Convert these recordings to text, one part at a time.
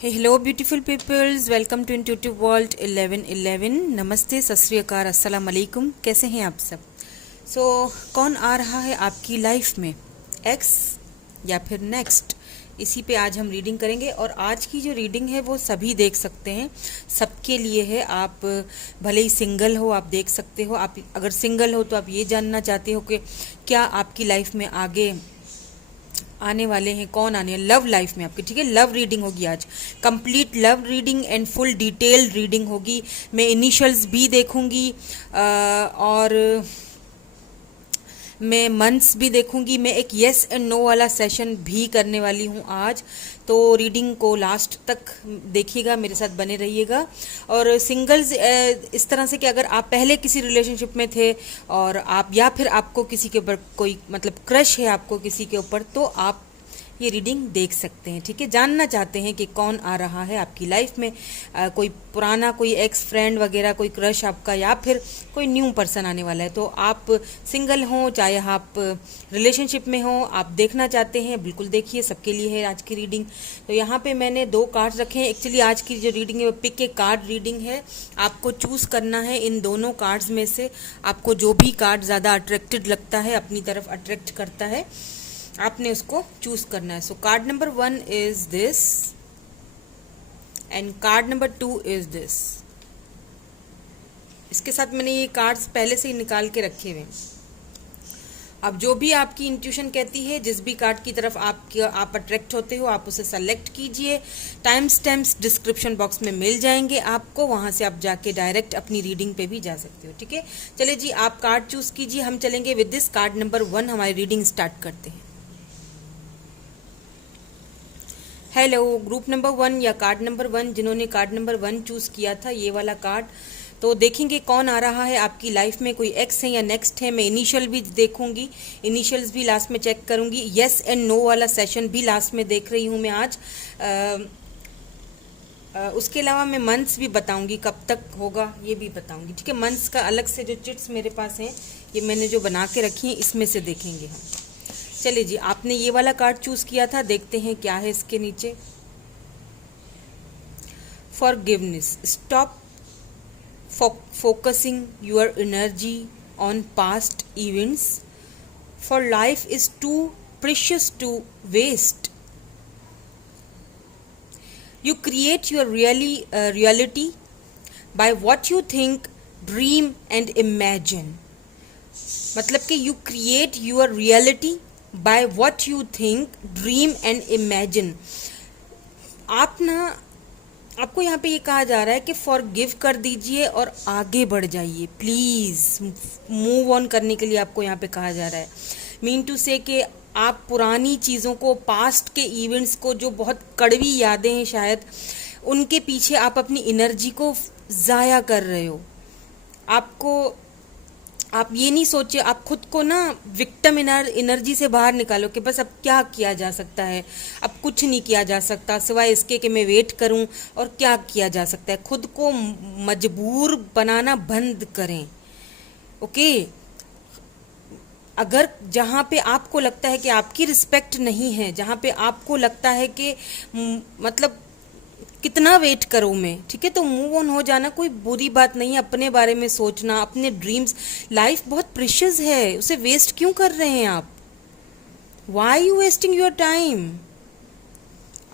Hey, hello beautiful peoples, welcome to Intuitive World 1111। नमस्ते, सत श्री अकाल, अस्सलाम वालेकुम। कैसे हैं आप सब? कौन आ रहा है आपकी लाइफ में, एक्स या फिर नेक्स्ट? इसी पे आज हम रीडिंग करेंगे। और आज की जो रीडिंग है वो सभी देख सकते हैं, सबके लिए है। आप भले ही सिंगल हो, आप देख सकते हो। आप अगर सिंगल हो तो आप ये जानना चाहते हो कि क्या आपकी लाइफ में आगे आने वाले हैं, कौन आने हैं लव लाइफ में आपकी। ठीक है, लव रीडिंग होगी आज, complete love reading and full detail reading होगी। मैं इनिशियल्स भी देखूंगी और मैं मंथ्स भी देखूंगी। मैं एक येस एंड नो वाला सेशन भी करने वाली हूँ आज। तो रीडिंग को लास्ट तक देखिएगा, मेरे साथ बने रहिएगा। और सिंगल्स इस तरह से कि अगर आप पहले किसी रिलेशनशिप में थे और आप या फिर आपको किसी के ऊपर कोई मतलब क्रश है आपको किसी के ऊपर, तो आप ये रीडिंग देख सकते हैं। ठीक है, जानना चाहते हैं कि कौन आ रहा है आपकी लाइफ में, कोई पुराना, कोई एक्स फ्रेंड वगैरह, कोई क्रश आपका, या फिर कोई न्यू पर्सन आने वाला है। तो आप सिंगल हों चाहे आप रिलेशनशिप में हों, आप देखना चाहते हैं, बिल्कुल देखिए, सबके लिए है आज की रीडिंग। तो यहाँ पे मैंने 2 कार्ड्स रखे हैं। एक्चुअली आज की जो रीडिंग है वो पिक ए कार्ड रीडिंग है। आपको चूज करना है इन दोनों कार्ड्स में से, आपको जो भी कार्ड ज़्यादा अट्रैक्टेड लगता है, अपनी तरफ अट्रैक्ट करता है, आपने उसको चूज करना है। So card number 1 is this and card number 2 is this. इसके साथ मैंने ये कार्ड्स पहले से ही निकाल के रखे हुए हैं। अब जो भी आपकी इंट्यूशन कहती है, जिस भी कार्ड की तरफ आप अट्रैक्ट होते हो, आप उसे सेलेक्ट कीजिए। टाइम स्टैम्प्स डिस्क्रिप्शन बॉक्स में मिल जाएंगे आपको, वहां से आप जाके डायरेक्ट अपनी रीडिंग पे भी जा सकते हो। ठीक है, चलिए जी, आप कार्ड चूज कीजिए। हम चलेंगे विद दिस कार्ड नंबर 1, हमारी रीडिंग स्टार्ट करते हैं। हेलो ग्रुप नंबर 1 या कार्ड नंबर 1, जिन्होंने कार्ड नंबर 1 चूज किया था, ये वाला कार्ड, तो देखेंगे कौन आ रहा है आपकी लाइफ में। कोई एक्स है या नेक्स्ट है। मैं इनिशियल भी देखूंगी, इनिशियल्स भी लास्ट में चेक करूंगी। येस एंड नो वाला सेशन भी लास्ट में देख रही हूं मैं आज। उसके अलावा मैं मंथ्स भी बताऊंगी, कब तक होगा ये भी बताऊंगी। ठीक है, मंथ्स का अलग से जो चिट्स मेरे पास हैं, ये मैंने जो बना के रखी हैं, इसमें से देखेंगे हम। चलिए जी, आपने ये वाला कार्ड चूज किया था, देखते हैं क्या है इसके नीचे। Forgiveness, stop focusing your energy on past events, for life is too precious to waste. You create your reality by what you think, dream and imagine. मतलब कि you create your reality by what you think, dream and imagine. आपको यहाँ पे ये कहा जा रहा है कि फॉरगिव कर दीजिए और आगे बढ़ जाइए। प्लीज़ मूव ऑन करने के लिए आपको यहाँ पे कहा जा रहा है। मीन टू से कि आप पुरानी चीज़ों को, पास्ट के इवेंट्स को, जो बहुत कड़वी यादें हैं शायद, उनके पीछे आप अपनी एनर्जी को ज़ाया कर रहे हो। आप ये नहीं सोचे, आप खुद को ना विक्टिम एनर्जी से बाहर निकालो कि बस अब क्या किया जा सकता है, अब कुछ नहीं किया जा सकता सिवाय इसके कि मैं वेट करूं। और क्या किया जा सकता है, खुद को मजबूर बनाना बंद करें। ओके, अगर जहाँ पे आपको लगता है कि आपकी रिस्पेक्ट नहीं है, जहाँ पे आपको लगता है कि मतलब कितना वेट करूँ मैं, ठीक है, तो मूव ऑन हो जाना कोई बुरी बात नहीं है। अपने बारे में सोचना, अपने ड्रीम्स, लाइफ बहुत प्रेशियस है, उसे वेस्ट क्यों कर रहे हैं आप? Why you wasting your time?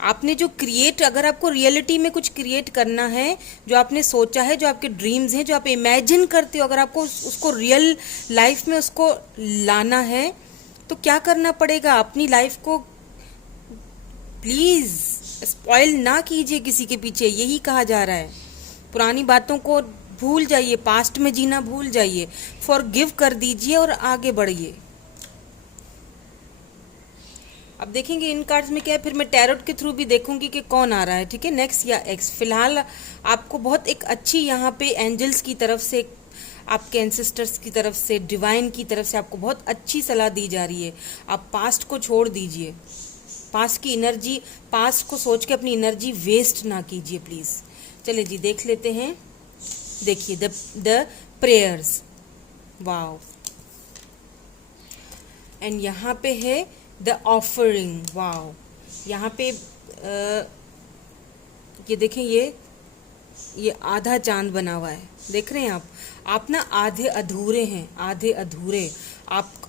आपने जो क्रिएट, अगर आपको रियलिटी में कुछ क्रिएट करना है, जो आपने सोचा है, जो आपके ड्रीम्स हैं, जो आप इमेजिन करते हो, अगर आपको उसको रियल लाइफ में उसको लाना है, तो क्या करना पड़ेगा? अपनी लाइफ को प्लीज स्पॉइल ना कीजिए किसी के पीछे, यही कहा जा रहा है। पुरानी बातों को भूल जाइए, पास्ट में जीना भूल जाइए, फॉरगिव कर दीजिए और आगे बढ़िए। अब देखेंगे इन कार्ड्स में क्या है, फिर मैं टैरोट के थ्रू भी देखूंगी कि कौन आ रहा है। ठीक है, नेक्स्ट या एक्स। फिलहाल आपको बहुत एक अच्छी यहाँ पे एंजल्स की तरफ से, आपके एंसेस्टर्स की तरफ से, डिवाइन की तरफ से आपको बहुत अच्छी सलाह दी जा रही है। आप पास्ट को छोड़ दीजिए, पास्ट की एनर्जी, पास्ट को सोच के अपनी एनर्जी वेस्ट ना कीजिए प्लीज। चलिए जी, देख लेते हैं। देखिए द प्रेयर्स, वाओ, एंड यहाँ पे है द ऑफरिंग, वाओ। यहाँ पे ये देखें, ये आधा चांद बना हुआ है, देख रहे हैं आप ना आधे अधूरे हैं, आधे अधूरे।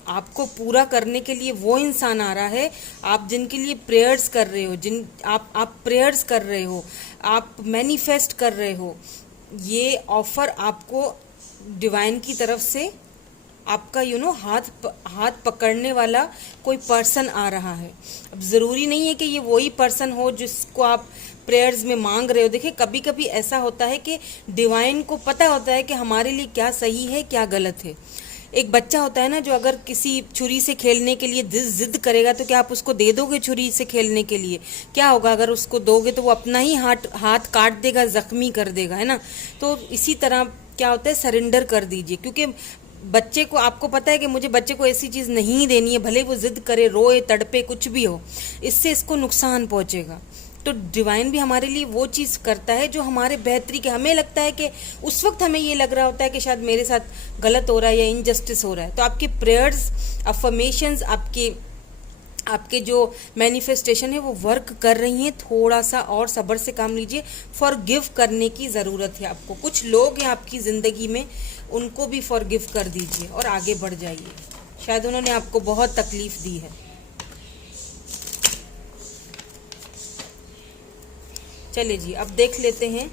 आपको पूरा करने के लिए वो इंसान आ रहा है, आप जिनके लिए प्रेयर्स कर रहे हो, जिन आप प्रेयर्स कर रहे हो, आप मैनिफेस्ट कर रहे हो, ये ऑफर आपको डिवाइन की तरफ से आपका हाथ पकड़ने वाला कोई पर्सन आ रहा है। अब ज़रूरी नहीं है कि ये वही पर्सन हो जिसको आप प्रेयर्स में मांग रहे हो। देखिए, कभी कभी ऐसा होता है कि डिवाइन को पता होता है कि हमारे लिए क्या सही है क्या गलत है। एक बच्चा होता है ना, जो अगर किसी छुरी से खेलने के लिए जिद करेगा, तो क्या आप उसको दे दोगे छुरी से खेलने के लिए? क्या होगा अगर उसको दोगे तो वो अपना ही हाथ काट देगा, जख्मी कर देगा, है ना। तो इसी तरह क्या होता है, सरेंडर कर दीजिए, क्योंकि बच्चे को, आपको पता है कि मुझे बच्चे को ऐसी चीज़ नहीं देनी है, भले वो जिद करे, रोए, तड़पे, कुछ भी हो, इससे इसको नुकसान पहुंचेगा। तो डिवाइन भी हमारे लिए वो चीज़ करता है जो हमारे बेहतरी के, हमें लगता है कि उस वक्त हमें ये लग रहा होता है कि शायद मेरे साथ गलत हो रहा है या इनजस्टिस हो रहा है। तो आपके प्रेयर्स, अफर्मेशंस, आपके जो मैनिफेस्टेशन है वो वर्क कर रही हैं। थोड़ा सा और सब्र से काम लीजिए, फॉरगिव करने की ज़रूरत है आपको। कुछ लोग हैं आपकी ज़िंदगी में, उनको भी फॉरगिव कर दीजिए और आगे बढ़ जाइए। शायद उन्होंने आपको बहुत तकलीफ दी है। चलिए जी, अब देख लेते हैं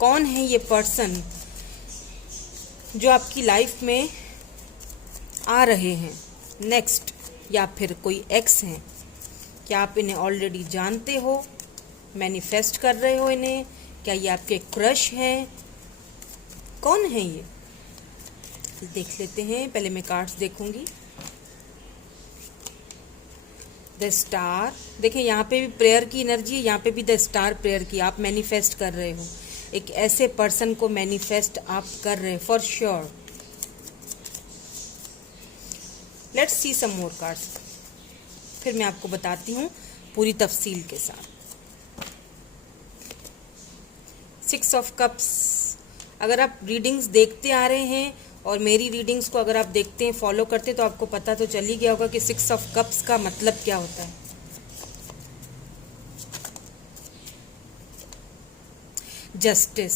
कौन है ये पर्सन जो आपकी लाइफ में आ रहे हैं नेक्स्ट, या फिर कोई एक्स हैं। क्या आप इन्हें ऑलरेडी जानते हो, मैनिफेस्ट कर रहे हो इन्हें? क्या ये आपके क्रश हैं? कौन है ये, देख लेते हैं। पहले मैं कार्ड्स देखूंगी। द स्टार, देखें यहाँ पे भी प्रेयर की एनर्जी है, यहाँ पे भी द स्टार प्रेयर की। आप मैनिफेस्ट कर रहे हो, एक ऐसे पर्सन को मैनिफेस्ट आप कर रहे हैं for sure. Let's see some more cards, फिर मैं आपको बताती हूँ पूरी तफसील के साथ। 6 ऑफ कप्स, अगर आप रीडिंग्स देखते आ रहे हैं और मेरी रीडिंग्स को अगर आप देखते हैं, फॉलो करते हैं, तो आपको पता तो चल ही गया होगा कि 6 ऑफ कप्स का मतलब क्या होता है। Justice,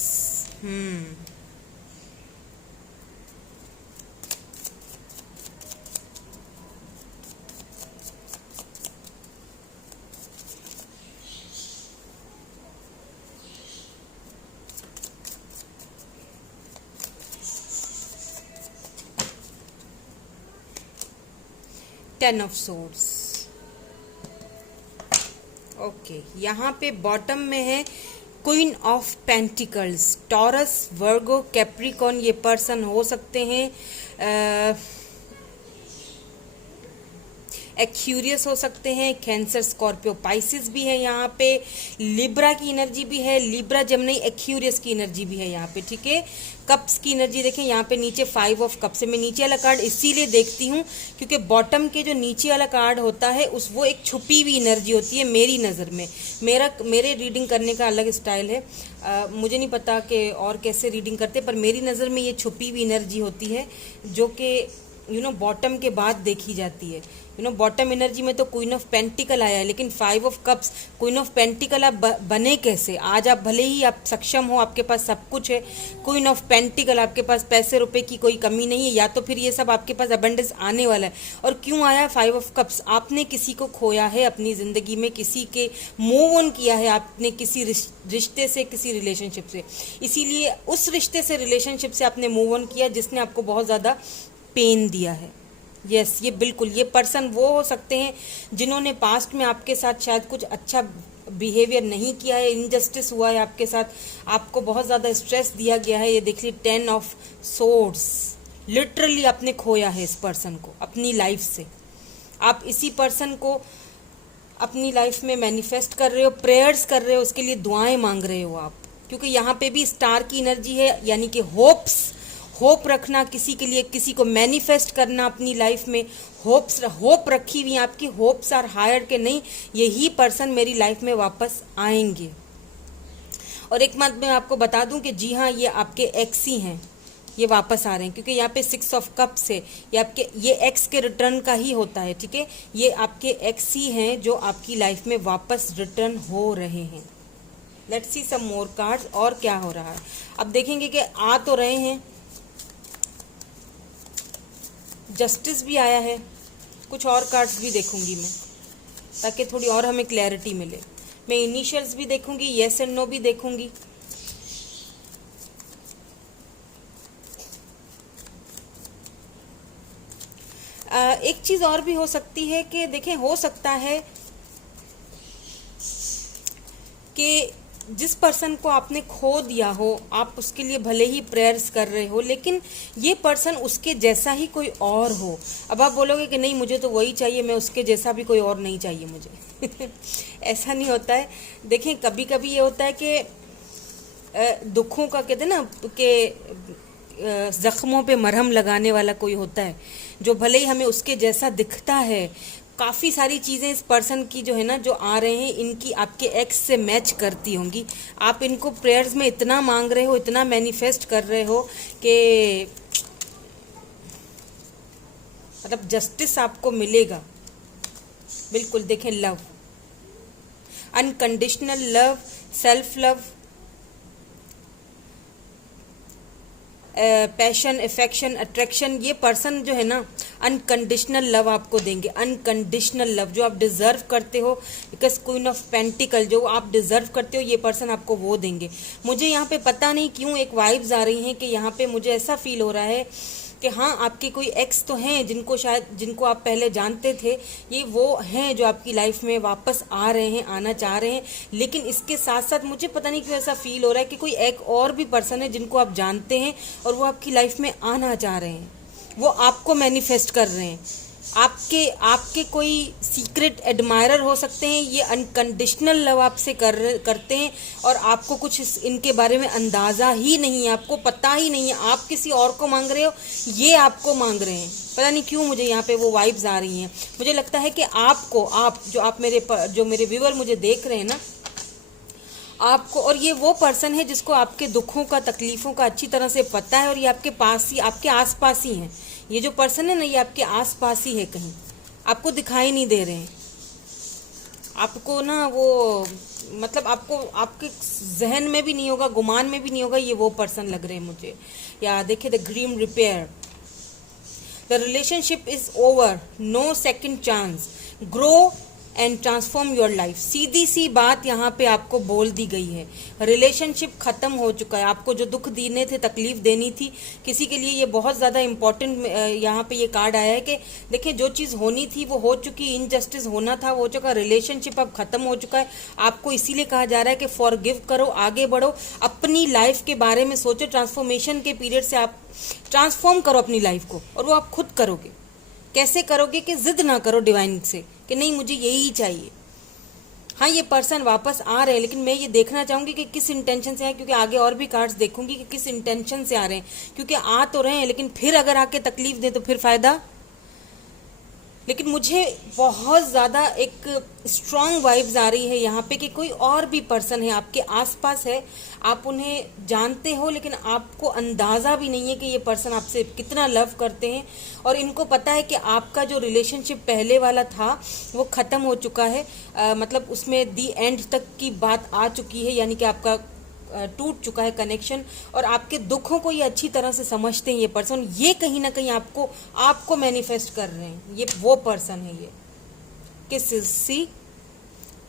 10 of swords. ओके, यहाँ पे बॉटम में है queen of pentacles. Taurus, Virgo, Capricorn ये पर्सन हो सकते हैं। एक्यूरियस हो सकते हैं, कैंसर, स्कॉर्पियो, पाइसिस भी है यहाँ पे, लिब्रा की एनर्जी भी है, लिब्रा जमनी, एक्यूरियस की एनर्जी भी है यहाँ पे, ठीक है। कप्स की एनर्जी देखें यहाँ पे नीचे 5 ऑफ कप्स है। मैं नीचे वाला कार्ड इसीलिए देखती हूँ क्योंकि बॉटम के जो नीचे वाला कार्ड होता है वो एक छुपी हुई एनर्जी होती है मेरी नज़र में। मेरे रीडिंग करने का अलग स्टाइल है, मुझे नहीं पता कि और कैसे रीडिंग करते, पर मेरी नज़र में ये छुपी हुई एनर्जी होती है जो कि बॉटम के बाद देखी जाती है। बॉटम एनर्जी में तो क्वीन ऑफ पेंटिकल आया है, लेकिन 5 of cups, queen of pentacle आप बने कैसे? आज आप भले ही आप सक्षम हो, आपके पास सब कुछ है, क्वीन ऑफ पेंटिकल, आपके पास पैसे रुपए की कोई कमी नहीं है, या तो फिर ये सब आपके पास अबंडेंस आने वाला है। और क्यों आया 5 ऑफ कप्स? आपने किसी को खोया है अपनी ज़िंदगी में, किसी के मूव ऑन किया है आपने, किसी रिश्ते से, किसी रिलेशनशिप से, इसीलिए उस रिश्ते से, रिलेशनशिप से आपने मूव ऑन किया जिसने आपको बहुत ज़्यादा पेन दिया है। यस, ये बिल्कुल, ये पर्सन वो हो सकते हैं जिन्होंने पास्ट में आपके साथ शायद कुछ अच्छा बिहेवियर नहीं किया है, इनजस्टिस हुआ है आपके साथ, आपको बहुत ज़्यादा स्ट्रेस दिया गया है। ये देख लीजिए 10 ऑफ सोर्ड्स, लिटरली आपने खोया है इस पर्सन को अपनी लाइफ से। आप इसी पर्सन को अपनी लाइफ में मैनिफेस्ट कर रहे हो, प्रेयर्स कर रहे हो, उसके लिए दुआएं मांग रहे हो आप, क्योंकि यहाँ पे भी स्टार की एनर्जी है, यानी कि होप रखना किसी के लिए, किसी को मैनिफेस्ट करना अपनी लाइफ में, होप रखी हुई आपकी, होप्स आर हायर के नहीं, यही पर्सन मेरी लाइफ में वापस आएंगे। और एक बात मैं आपको बता दूं कि जी हाँ, ये आपके एक्स ही हैं, ये वापस आ रहे हैं, क्योंकि यहाँ पे 6 ऑफ कप्स है, ये एक्स के रिटर्न का ही होता है, ठीक है। ये आपके एक्स ही हैं जो आपकी लाइफ में वापस रिटर्न हो रहे हैं। Let's see some more cards और क्या हो रहा है। अब देखेंगे कि आ तो रहे हैं, जस्टिस भी आया है, कुछ और कार्ड्स भी देखूंगी मैं ताकि थोड़ी और हमें क्लैरिटी मिले। मैं इनिशियल्स भी देखूंगी, येस एंड नो भी देखूंगी। एक चीज और भी हो सकती है कि देखें, हो सकता है कि जिस पर्सन को आपने खो दिया हो, आप उसके लिए भले ही प्रेयर्स कर रहे हो, लेकिन ये पर्सन उसके जैसा ही कोई और हो। अब आप बोलोगे कि नहीं मुझे तो वही चाहिए, मैं उसके जैसा भी कोई और नहीं चाहिए मुझे। ऐसा नहीं होता है। देखें, कभी कभी ये होता है कि दुखों का कहते हैं ना कि जख्मों पे मरहम लगाने वाला कोई होता है, जो भले ही हमें उसके जैसा दिखता है। काफ़ी सारी चीज़ें इस पर्सन की जो है ना, जो आ रहे हैं, इनकी आपके एक्स से मैच करती होंगी। आप इनको प्रेयर्स में इतना मांग रहे हो, इतना मैनिफेस्ट कर रहे हो कि मतलब जस्टिस आपको मिलेगा। बिल्कुल, देखें, love, unconditional love, self love, passion, affection, attraction, ये पर्सन जो है ना अनकंडीशनल लव आपको देंगे। अनकंडीशनल लव जो आप डिजर्व करते हो, बिकॉज क्वीन ऑफ पेंटिकल जो आप डिजर्व करते हो, ये पर्सन आपको वो देंगे। मुझे यहाँ पे पता नहीं क्यों एक वाइब्स आ रही हैं कि यहाँ पे मुझे ऐसा फील हो रहा है कि हाँ, आपके कोई एक्स तो हैं जिनको आप पहले जानते थे, ये वो हैं जो आपकी लाइफ में वापस आ रहे हैं, आना चाह रहे हैं। लेकिन इसके साथ साथ मुझे पता नहीं क्यों ऐसा फील हो रहा है कि कोई एक और भी पर्सन है जिनको आप जानते हैं और वो आपकी लाइफ में आना चाह रहे हैं, वो आपको मैनिफेस्ट कर रहे हैं। आपके कोई सीक्रेट एडमायरर हो सकते हैं, ये अनकंडीशनल लव आपसे करते हैं और आपको कुछ इनके बारे में अंदाज़ा ही नहीं है, आपको पता ही नहीं है। आप किसी और को मांग रहे हो, ये आपको मांग रहे हैं। पता नहीं क्यों मुझे यहाँ पे वो वाइब्स आ रही हैं। मुझे लगता है कि जो मेरे व्यूअर मुझे देख रहे हैं ना, आपको, और ये वो पर्सन है जिसको आपके दुखों का, तकलीफ़ों का अच्छी तरह से पता है और ये आपके पास ही, आपके आसपास ही हैं। ये जो पर्सन है ना, ये आपके आसपास ही है, कहीं आपको दिखाई नहीं दे रहे हैं। आपको ना वो मतलब आपको आपके जहन में भी नहीं होगा, गुमान में भी नहीं होगा, ये वो पर्सन लग रहे हैं मुझे। या देखिए, the dream repair, the relationship is over, no second chance, grow and transform your life. सीधी सी बात यहाँ पे आपको बोल दी गई है। रिलेशनशिप खत्म हो चुका है। आपको जो दुख देने थे, तकलीफ देनी थी किसी के लिए, ये बहुत ज़्यादा इम्पोर्टेंट यहाँ पे ये कार्ड आया है कि देखिए, जो चीज़ होनी थी वो हो चुकी, इनजस्टिस होना था वो हो चुका, रिलेशनशिप अब खत्म हो चुका है। आपको इसीलिए कहा जा रहा है कि फॉरगिव करो, आगे बढ़ो, अपनी लाइफ के बारे में सोचो। ट्रांसफॉर्मेशन के पीरियड से आप ट्रांसफॉर्म करो अपनी लाइफ को, और वो आप खुद करोगे। कैसे करोगे कि जिद ना करो डिवाइन से कि नहीं मुझे यही चाहिए। हाँ, ये पर्सन वापस आ रहे हैं, लेकिन मैं ये देखना चाहूंगी कि किस इंटेंशन से आए, क्योंकि आगे और भी कार्ड्स देखूंगी कि किस इंटेंशन से आ रहे हैं। क्योंकि आ तो रहे हैं, लेकिन फिर अगर आके तकलीफ दे तो फिर फायदा। लेकिन मुझे बहुत ज़्यादा एक स्ट्रॉन्ग वाइब्स आ रही है यहाँ पे कि कोई और भी पर्सन है आपके आसपास है, आप उन्हें जानते हो लेकिन आपको अंदाज़ा भी नहीं है कि ये पर्सन आपसे कितना लव करते हैं। और इनको पता है कि आपका जो रिलेशनशिप पहले वाला था वो ख़त्म हो चुका है, मतलब उसमें दी एंड तक की बात आ चुकी है, यानी कि आपका टूट चुका है कनेक्शन। और आपके दुखों को ये अच्छी तरह से समझते हैं ये पर्सन। ये कहीं ना कहीं आपको मैनिफेस्ट कर रहे हैं, ये वो पर्सन है। ये किस सी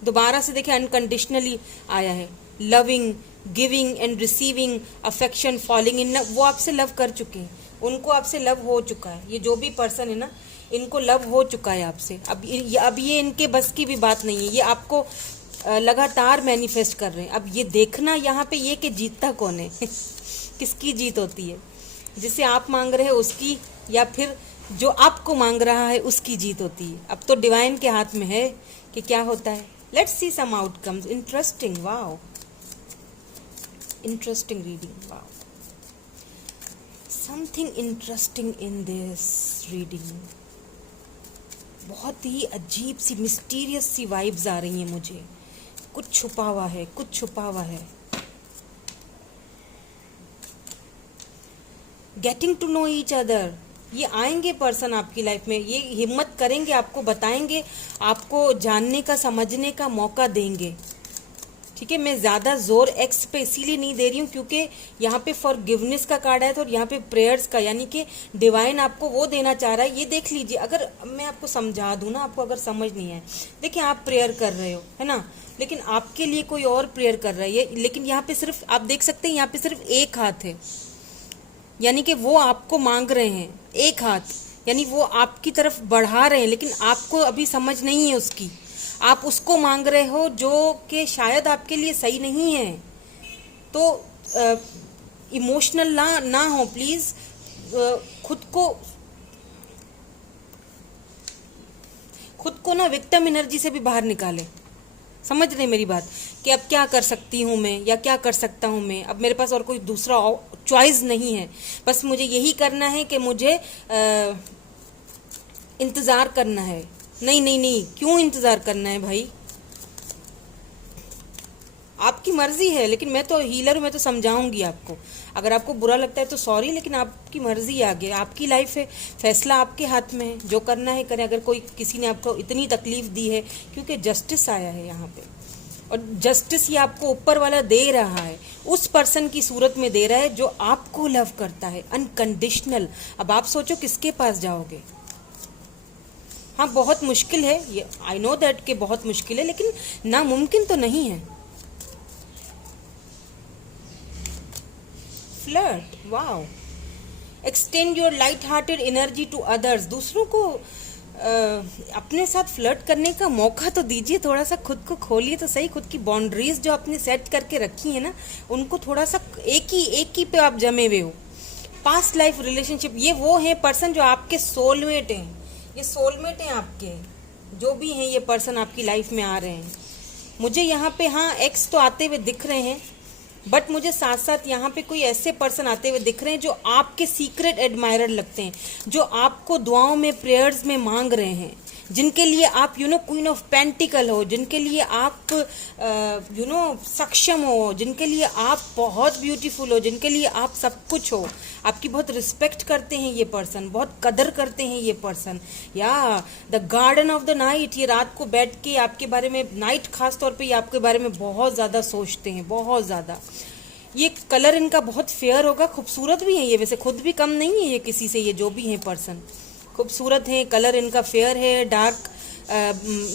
दोबारा से देखिए, अनकंडीशनली आया है, loving, giving and receiving, affection, falling in love. वो आपसे लव कर चुके हैं, उनको आपसे लव हो चुका है। ये जो भी पर्सन है ना, इनको लव हो चुका है आपसे। अब ये इनके बस की भी बात नहीं है, ये आपको लगातार मैनिफेस्ट कर रहे हैं। अब ये देखना यहाँ पे ये कि जीतता कौन है किसकी जीत होती है, जिसे आप मांग रहे हो उसकी, या फिर जो आपको मांग रहा है उसकी जीत होती है। अब तो डिवाइन के हाथ में है कि क्या होता है। Let's see some outcomes. Interesting, wow, interesting reading, wow, something interesting in this reading. बहुत ही अजीब सी, मिस्टीरियस सी वाइब्स आ रही हैं मुझे। कुछ छुपा हुआ है, कुछ छुपा हुआ है। Getting to know each other, ये आएंगे पर्सन आपकी लाइफ में, ये हिम्मत करेंगे, आपको बताएंगे, आपको जानने का, समझने का मौका देंगे। ठीक है, मैं ज़्यादा जोर एक्स पे इसीलिए नहीं दे रही हूँ क्योंकि यहाँ पे फॉरगिवनेस का कार्ड है, तो यहाँ पे प्रेयर्स का, यानी कि डिवाइन आपको वो देना चाह रहा है। ये देख लीजिए, अगर मैं आपको समझा दूँ ना, आपको अगर समझ नहीं है, देखिए आप प्रेयर कर रहे हो, है ना, लेकिन आपके लिए कोई और प्रेयर कर रहा है, लेकिन यहाँ पे सिर्फ आप देख सकते हैं, यहाँ पे सिर्फ एक हाथ है, यानी कि वो आपको मांग रहे हैं एक हाथ, यानी वो आपकी तरफ बढ़ा रहे हैं, लेकिन आपको अभी समझ नहीं है उसकी। आप उसको मांग रहे हो जो कि शायद आपके लिए सही नहीं है। तो इमोशनल ना हो प्लीज, खुद को ना विक्टिम एनर्जी से भी बाहर निकाले। समझ रहे मेरी बात, कि अब क्या कर सकती हूँ मैं, या क्या कर सकता हूँ मैं, अब मेरे पास और कोई दूसरा चॉइस नहीं है, बस मुझे यही करना है कि मुझे इंतज़ार करना है। नहीं नहीं नहीं, क्यों इंतज़ार करना है भाई, आपकी मर्जी है, लेकिन मैं तो हीलर हूँ, मैं तो समझाऊंगी आपको। अगर आपको बुरा लगता है तो सॉरी, लेकिन आपकी मर्जी आगे, आपकी लाइफ है, फैसला आपके हाथ में है, जो करना है करें। अगर कोई किसी ने आपको इतनी तकलीफ दी है, क्योंकि जस्टिस आया है यहाँ पे, और जस्टिस ये आपको ऊपर वाला दे रहा है, उस पर्सन की सूरत में दे रहा है जो आपको लव करता है अनकंडीशनल। अब आप सोचो किसके पास जाओगे। हाँ बहुत मुश्किल है ये, आई नो दैट कि बहुत मुश्किल है, लेकिन नामुमकिन तो नहीं है। Flirt, wow, extend your light hearted energy to others. दूसरों को अपने साथ फ्लर्ट करने का मौका तो दीजिए, थोड़ा सा खुद को खोलिए तो सही। खुद की बाउंड्रीज जो आपने सेट करके रखी है ना, उनको थोड़ा सा एक ही पे आप जमे हुए हो। पास्ट लाइफ रिलेशनशिप, ये वो है पर्सन जो आपके सोलमेट हैं, ये सोलमेट हैं आपके, जो भी हैं ये पर्सन आपकी लाइफ में आ रहे हैं। मुझे यहाँ पे हाँ एक्स तो आते हुए दिख रहे हैं, बट मुझे साथ साथ यहाँ पे कोई ऐसे पर्सन आते हुए दिख रहे हैं जो आपके सीक्रेट एडमायरर लगते हैं, जो आपको दुआओं में, प्रेयर्स में मांग रहे हैं, जिनके लिए आप क्वीन ऑफ पेंटिकल हो, जिनके लिए आप सक्षम हो, जिनके लिए आप बहुत ब्यूटीफुल हो, जिनके लिए आप सब कुछ हो। आपकी बहुत रिस्पेक्ट करते हैं ये पर्सन, बहुत कदर करते हैं ये पर्सन। या the garden of the night, ये रात को बैठ के आपके बारे में, नाइट खास तौर पे ये आपके बारे में बहुत ज़्यादा सोचते हैं, बहुत ज़्यादा। ये कलर इनका बहुत फेयर होगा, खूबसूरत भी है ये, वैसे खुद भी कम नहीं है ये किसी से, ये जो भी हैं पर्सन खूबसूरत हैं, कलर इनका फेयर है, डार्क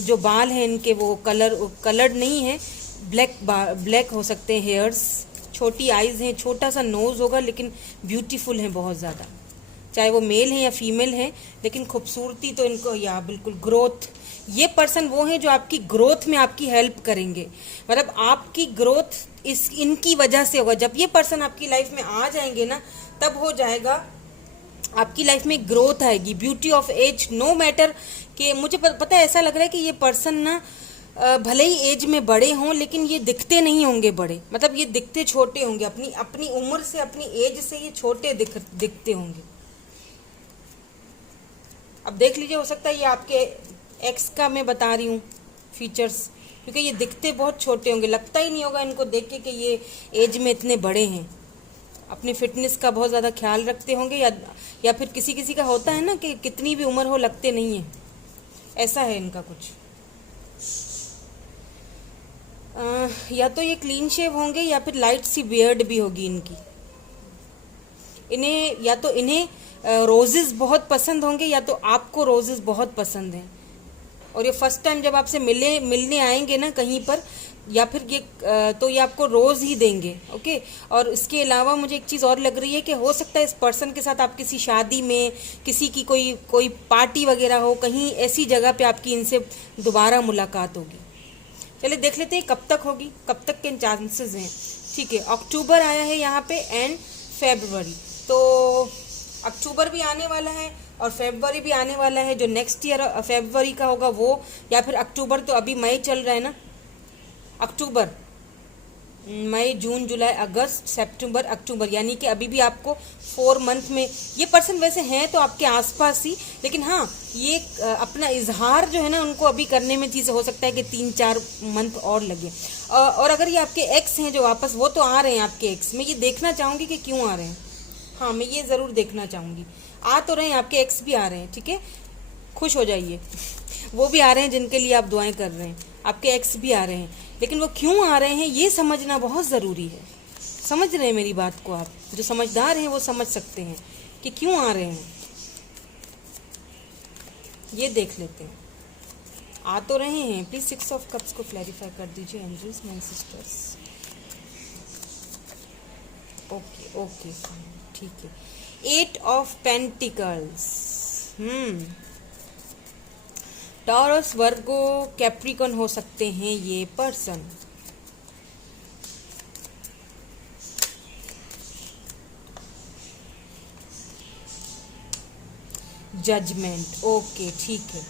जो बाल हैं इनके वो कलर्ड नहीं है, ब्लैक हो सकते हैं हेयर्स, छोटी आइज़ हैं, छोटा सा नोज़ होगा, लेकिन ब्यूटीफुल हैं बहुत ज़्यादा, चाहे वो मेल हैं या फीमेल हैं, लेकिन खूबसूरती तो इनको, या बिल्कुल ग्रोथ। ये पर्सन वो हैं जो आपकी ग्रोथ में आपकी हेल्प करेंगे, मतलब आपकी ग्रोथ इनकी वजह से होगा। जब ये पर्सन आपकी लाइफ में आ जाएंगे ना, तब हो जाएगा आपकी लाइफ में ग्रोथ आएगी, beauty of age. No matter कि मुझे पता है, ऐसा लग रहा है कि ये पर्सन ना भले ही एज में बड़े हों, लेकिन ये दिखते नहीं होंगे बड़े, मतलब ये दिखते छोटे होंगे, अपनी उम्र से, अपनी एज से ये छोटे दिखते होंगे। अब देख लीजिए, हो सकता है ये आपके एक्स का मैं बता रही हूँ फीचर्स, क्योंकि ये दिखते बहुत छोटे होंगे, लगता ही नहीं होगा इनको देख के कि ये एज में इतने बड़े हैं। अपनी फिटनेस का बहुत ज़्यादा ख्याल रखते होंगे, या फिर किसी का होता है ना कि कितनी भी उम्र हो लगते नहीं है, ऐसा है इनका कुछ। या तो ये क्लीन शेव होंगे, या फिर लाइट सी बियर्ड भी होगी इनकी। इन्हें रोजेस बहुत पसंद होंगे, या तो आपको रोजेस बहुत पसंद हैं, और ये फर्स्ट टाइम जब आपसे मिलने आएंगे ना कहीं पर, या फिर ये आपको रोज़ ही देंगे। ओके, और इसके अलावा मुझे एक चीज़ और लग रही है कि हो सकता है इस पर्सन के साथ आप किसी शादी में, किसी की कोई पार्टी वगैरह हो, कहीं ऐसी जगह पे आपकी इनसे दोबारा मुलाकात होगी। चलिए देख लेते हैं कब तक होगी, कब तक के चांसेस हैं। ठीक है, अक्टूबर आया है यहाँ पे एंड फरवरी, तो अक्टूबर भी आने वाला है और फरवरी भी आने वाला है। जो नेक्स्ट ईयर फरवरी का होगा वो, या फिर अक्टूबर, तो अभी मई चल रहा है ना, अक्टूबर, मई, जून, जुलाई, अगस्त, सितंबर, अक्टूबर, यानी कि अभी भी आपको 4 मंथ में ये पर्सन वैसे हैं तो आपके आसपास ही, लेकिन हाँ ये अपना इजहार जो है ना उनको अभी करने में चीज़ हो सकता है कि 3-4 मंथ और लगे। और अगर ये आपके एक्स हैं जो वापस, वो तो आ रहे हैं आपके एक्स, मैं ये देखना चाहूँगी कि क्यों आ रहे हैं। हाँ, मैं ये ज़रूर देखना चाहूँगी, आ तो रहे हैं, आपके एक्स भी आ रहे हैं। ठीक है, खुश हो जाइए वो भी आ रहे हैं जिनके लिए आप दुआएं कर रहे हैं, आपके एक्स भी आ रहे हैं, लेकिन वो क्यों आ रहे हैं ये समझना बहुत ज़रूरी है। समझ रहे हैं मेरी बात को आप? जो समझदार हैं वो समझ सकते हैं कि क्यों आ रहे हैं। ये देख लेते हैं। आ तो रहे हैं। प्लीज 6 ऑफ कप्स को क्लैरिफाई कर दीजिए angels my sisters. Okay okay ठीक है। 8 of pentacles. Taurus, Virgo, Capricorn हो सकते हैं ये पर्सन। जजमेंट। ओके ठीक है।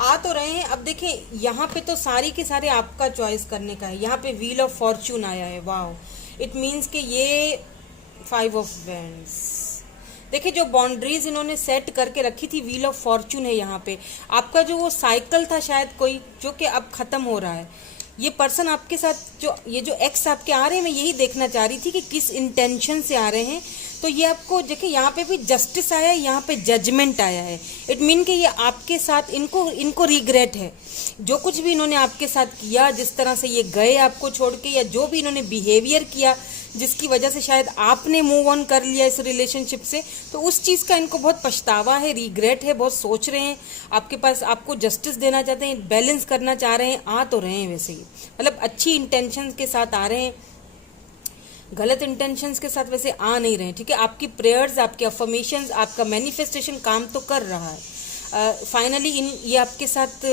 आ तो रहे हैं। अब देखें यहाँ पे तो सारी के सारे आपका चॉइस करने का है। यहाँ पे व्हील ऑफ फॉर्च्यून आया है। वाओ, इट मीन्स कि ये 5 ऑफ वैंड्स। देखिए जो बाउंड्रीज इन्होंने सेट करके रखी थी, व्हील ऑफ फॉर्च्यून है यहाँ पे। आपका जो वो साइकिल था शायद कोई, जो कि अब खत्म हो रहा है। ये पर्सन आपके साथ जो ये जो एक्स आपके आ रहे हैं, मैं यही देखना चाह रही थी कि किस इंटेंशन से आ रहे हैं। तो ये आपको देखिए यहाँ पे भी जस्टिस आया है, यहाँ पे जजमेंट आया है। इट मीन कि ये आपके साथ इनको रिग्रेट है। जो कुछ भी इन्होंने आपके साथ किया, जिस तरह से ये गए आपको छोड़ के, या जो भी इन्होंने बिहेवियर किया जिसकी वजह से शायद आपने मूव ऑन कर लिया इस रिलेशनशिप से, तो उस चीज़ का इनको बहुत पछतावा है, रिग्रेट है, बहुत सोच रहे हैं आपके पास, आपको जस्टिस देना चाहते हैं, बैलेंस करना चाह रहे हैं। आ तो रहे हैं वैसे ही, मतलब अच्छी इंटेंशन के साथ आ रहे हैं, गलत इंटेंशंस के साथ वैसे आ नहीं रहे हैं। ठीक है, आपकी प्रेयर्स, आपके अफर्मेशंस, आपका मैनिफेस्टेशन काम तो कर रहा है। फाइनली ये आपके साथ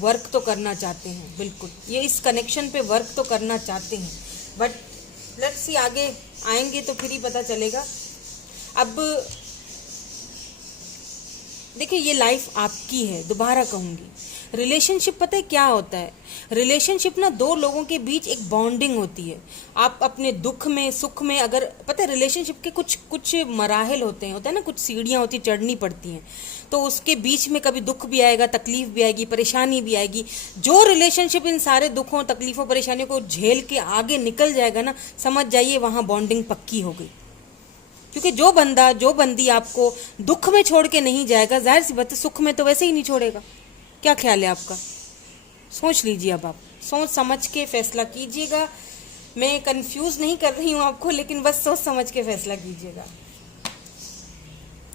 वर्क तो करना चाहते हैं, बिल्कुल ये इस कनेक्शन पे वर्क तो करना चाहते हैं। बट लेट्स सी, आगे आएंगे तो फिर ही पता चलेगा। अब देखिए ये लाइफ आपकी है, दोबारा कहूँगी। रिलेशनशिप पता है क्या होता है? रिलेशनशिप ना दो लोगों के बीच एक बॉन्डिंग होती है। आप अपने दुख में, सुख में, अगर पता है रिलेशनशिप के कुछ मराहल होते हैं ना, कुछ सीढ़ियाँ होती, चढ़नी पड़ती हैं। तो उसके बीच में कभी दुख भी आएगा, तकलीफ भी आएगी, परेशानी भी आएगी। जो रिलेशनशिप इन सारे दुखों, तकलीफों, परेशानियों को झेल के आगे निकल जाएगा ना, समझ जाइए वहाँ बॉन्डिंग पक्की हो गई। क्योंकि जो बंदा, जो बंदी आपको दुख में छोड़ के नहीं जाएगा, जाहिर सी बात है सुख में तो वैसे ही नहीं छोड़ेगा। क्या ख्याल है आपका? सोच लीजिए। अब आप सोच समझ के फैसला कीजिएगा। मैं कंफ्यूज नहीं कर रही हूँ आपको, लेकिन बस सोच समझ के फैसला कीजिएगा।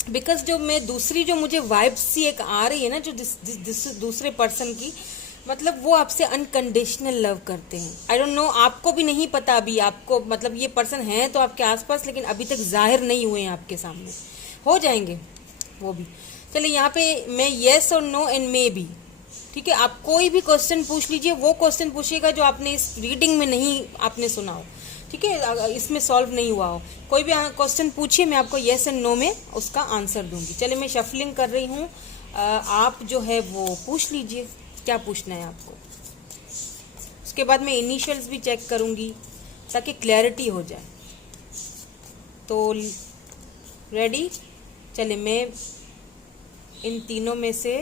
बिकॉज जो मैं दूसरी जो मुझे वाइब्स सी एक आ रही है ना, जो दूसरे पर्सन की, मतलब वो आपसे अनकंडीशनल लव करते हैं। आई डोंट नो, आपको भी नहीं पता अभी, आपको मतलब ये पर्सन है तो आपके आसपास, लेकिन अभी तक जाहिर नहीं हुए हैं आपके सामने, हो जाएंगे वो भी। चलिए यहाँ पे मैं येस और नो एंड मे बी, ठीक है। आप कोई भी क्वेश्चन पूछ लीजिए, वो क्वेश्चन पूछिएगा जो आपने इस रीडिंग में नहीं आपने सुना हो, ठीक है, इसमें सॉल्व नहीं हुआ हो। कोई भी क्वेश्चन पूछिए, मैं आपको येस एंड नो में उसका आंसर दूंगी। चलिए मैं शफलिंग कर रही हूँ, आप जो है वो पूछ लीजिए क्या पूछना है आपको। उसके बाद मैं इनिशियल्स भी चेक करूंगी ताकि क्लैरिटी हो जाए। तो रेडी? चलिए मैं इन तीनों में से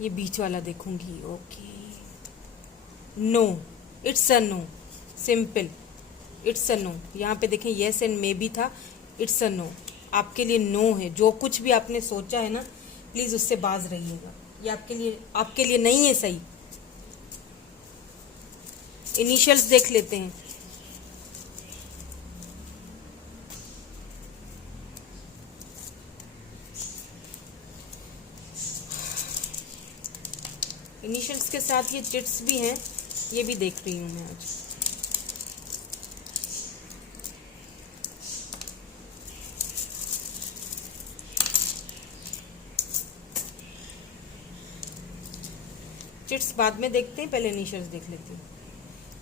ये बीच वाला देखूंगी। Okay, no, it's a no, simple, it's a no. यहाँ पे देखें येस एंड मे बी था, इट्स अ नो, आपके लिए नो है। जो कुछ भी आपने सोचा है ना, प्लीज उससे बाज रहिएगा, ये आपके लिए नहीं है सही। इनिशियल्स देख लेते हैं। इनिशियल्स के साथ ये चिट्स भी हैं, ये भी देख रही हूं मैं आज। चिट्स बाद में देखते हैं, पहले इनिशियल्स देख लेते हैं।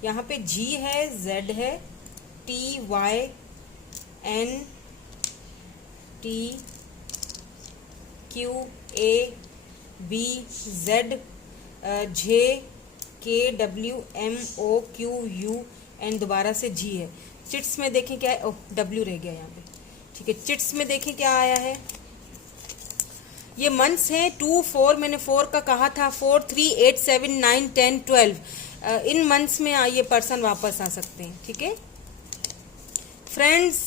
यहाँ पे जी है, जेड है, T Y N T Q A B Z J K W M O Q U and दोबारा से जी है। चिट्स में देखें क्या है, ओह डब्ल्यू रह गया यहाँ पे, ठीक है। चिट्स में देखें क्या आया है, ये मंथ्स हैं 2 4, मैंने 4 का कहा था, 4 3 8 7 9 10 12। इन मंथ्स में ये पर्सन वापस आ सकते हैं, ठीक है फ्रेंड्स।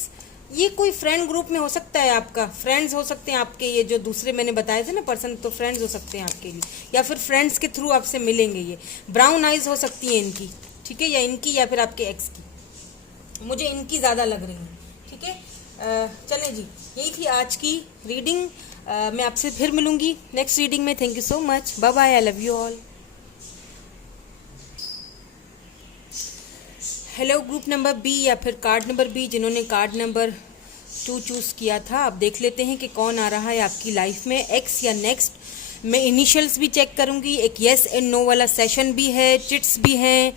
ये कोई फ्रेंड ग्रुप में हो सकता है, आपका फ्रेंड्स हो सकते हैं आपके, ये जो दूसरे मैंने बताए थे ना पर्सन, तो फ्रेंड्स हो सकते हैं आपके लिए, या फिर फ्रेंड्स के थ्रू आपसे मिलेंगे। ये ब्राउन आइज हो सकती है इनकी, ठीक है, या इनकी या फिर आपके एक्स की। मुझे इनकी ज़्यादा लग रही है, ठीक है। चलें जी, यही थी आज की रीडिंग। मैं आपसे फिर मिलूंगी नेक्स्ट रीडिंग में। Thank you so much, bye bye, I love you all. Hello group number B या फिर कार्ड नंबर बी, जिन्होंने कार्ड नंबर 2 चूज़ किया था, अब देख लेते हैं कि कौन आ रहा है आपकी लाइफ में, एक्स या नेक्स्ट। मैं इनिशियल्स भी चेक करूंगी, एक येस एंड नो वाला सेशन भी है, चिट्स भी हैं,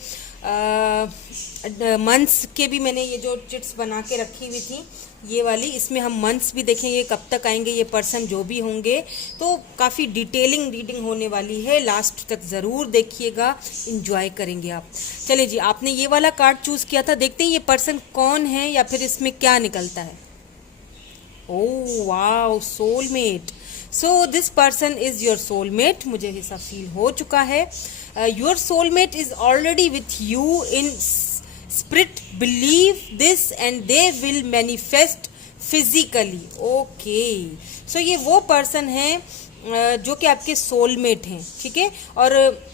मंथ्स के भी मैंने ये जो चिट्स बना के रखी हुई थी ये वाली, इसमें हम मंथ्स भी देखेंगे कब तक आएंगे ये पर्सन जो भी होंगे। तो काफ़ी डिटेलिंग रीडिंग होने वाली है, लास्ट तक ज़रूर देखिएगा, इंजॉय करेंगे आप। चलिए जी, आपने ये वाला कार्ड चूज़ किया था, देखते हैं ये पर्सन कौन है या फिर इसमें क्या निकलता है। Oh wow, soulmate. So this person is your soulmate, मुझे ऐसा फील हो चुका है। Your soulmate is already with you in spirit, believe this and they will manifest physically. Okay, so ये वो पर्सन है जो कि आपके सोलमेट हैं, ठीक है। और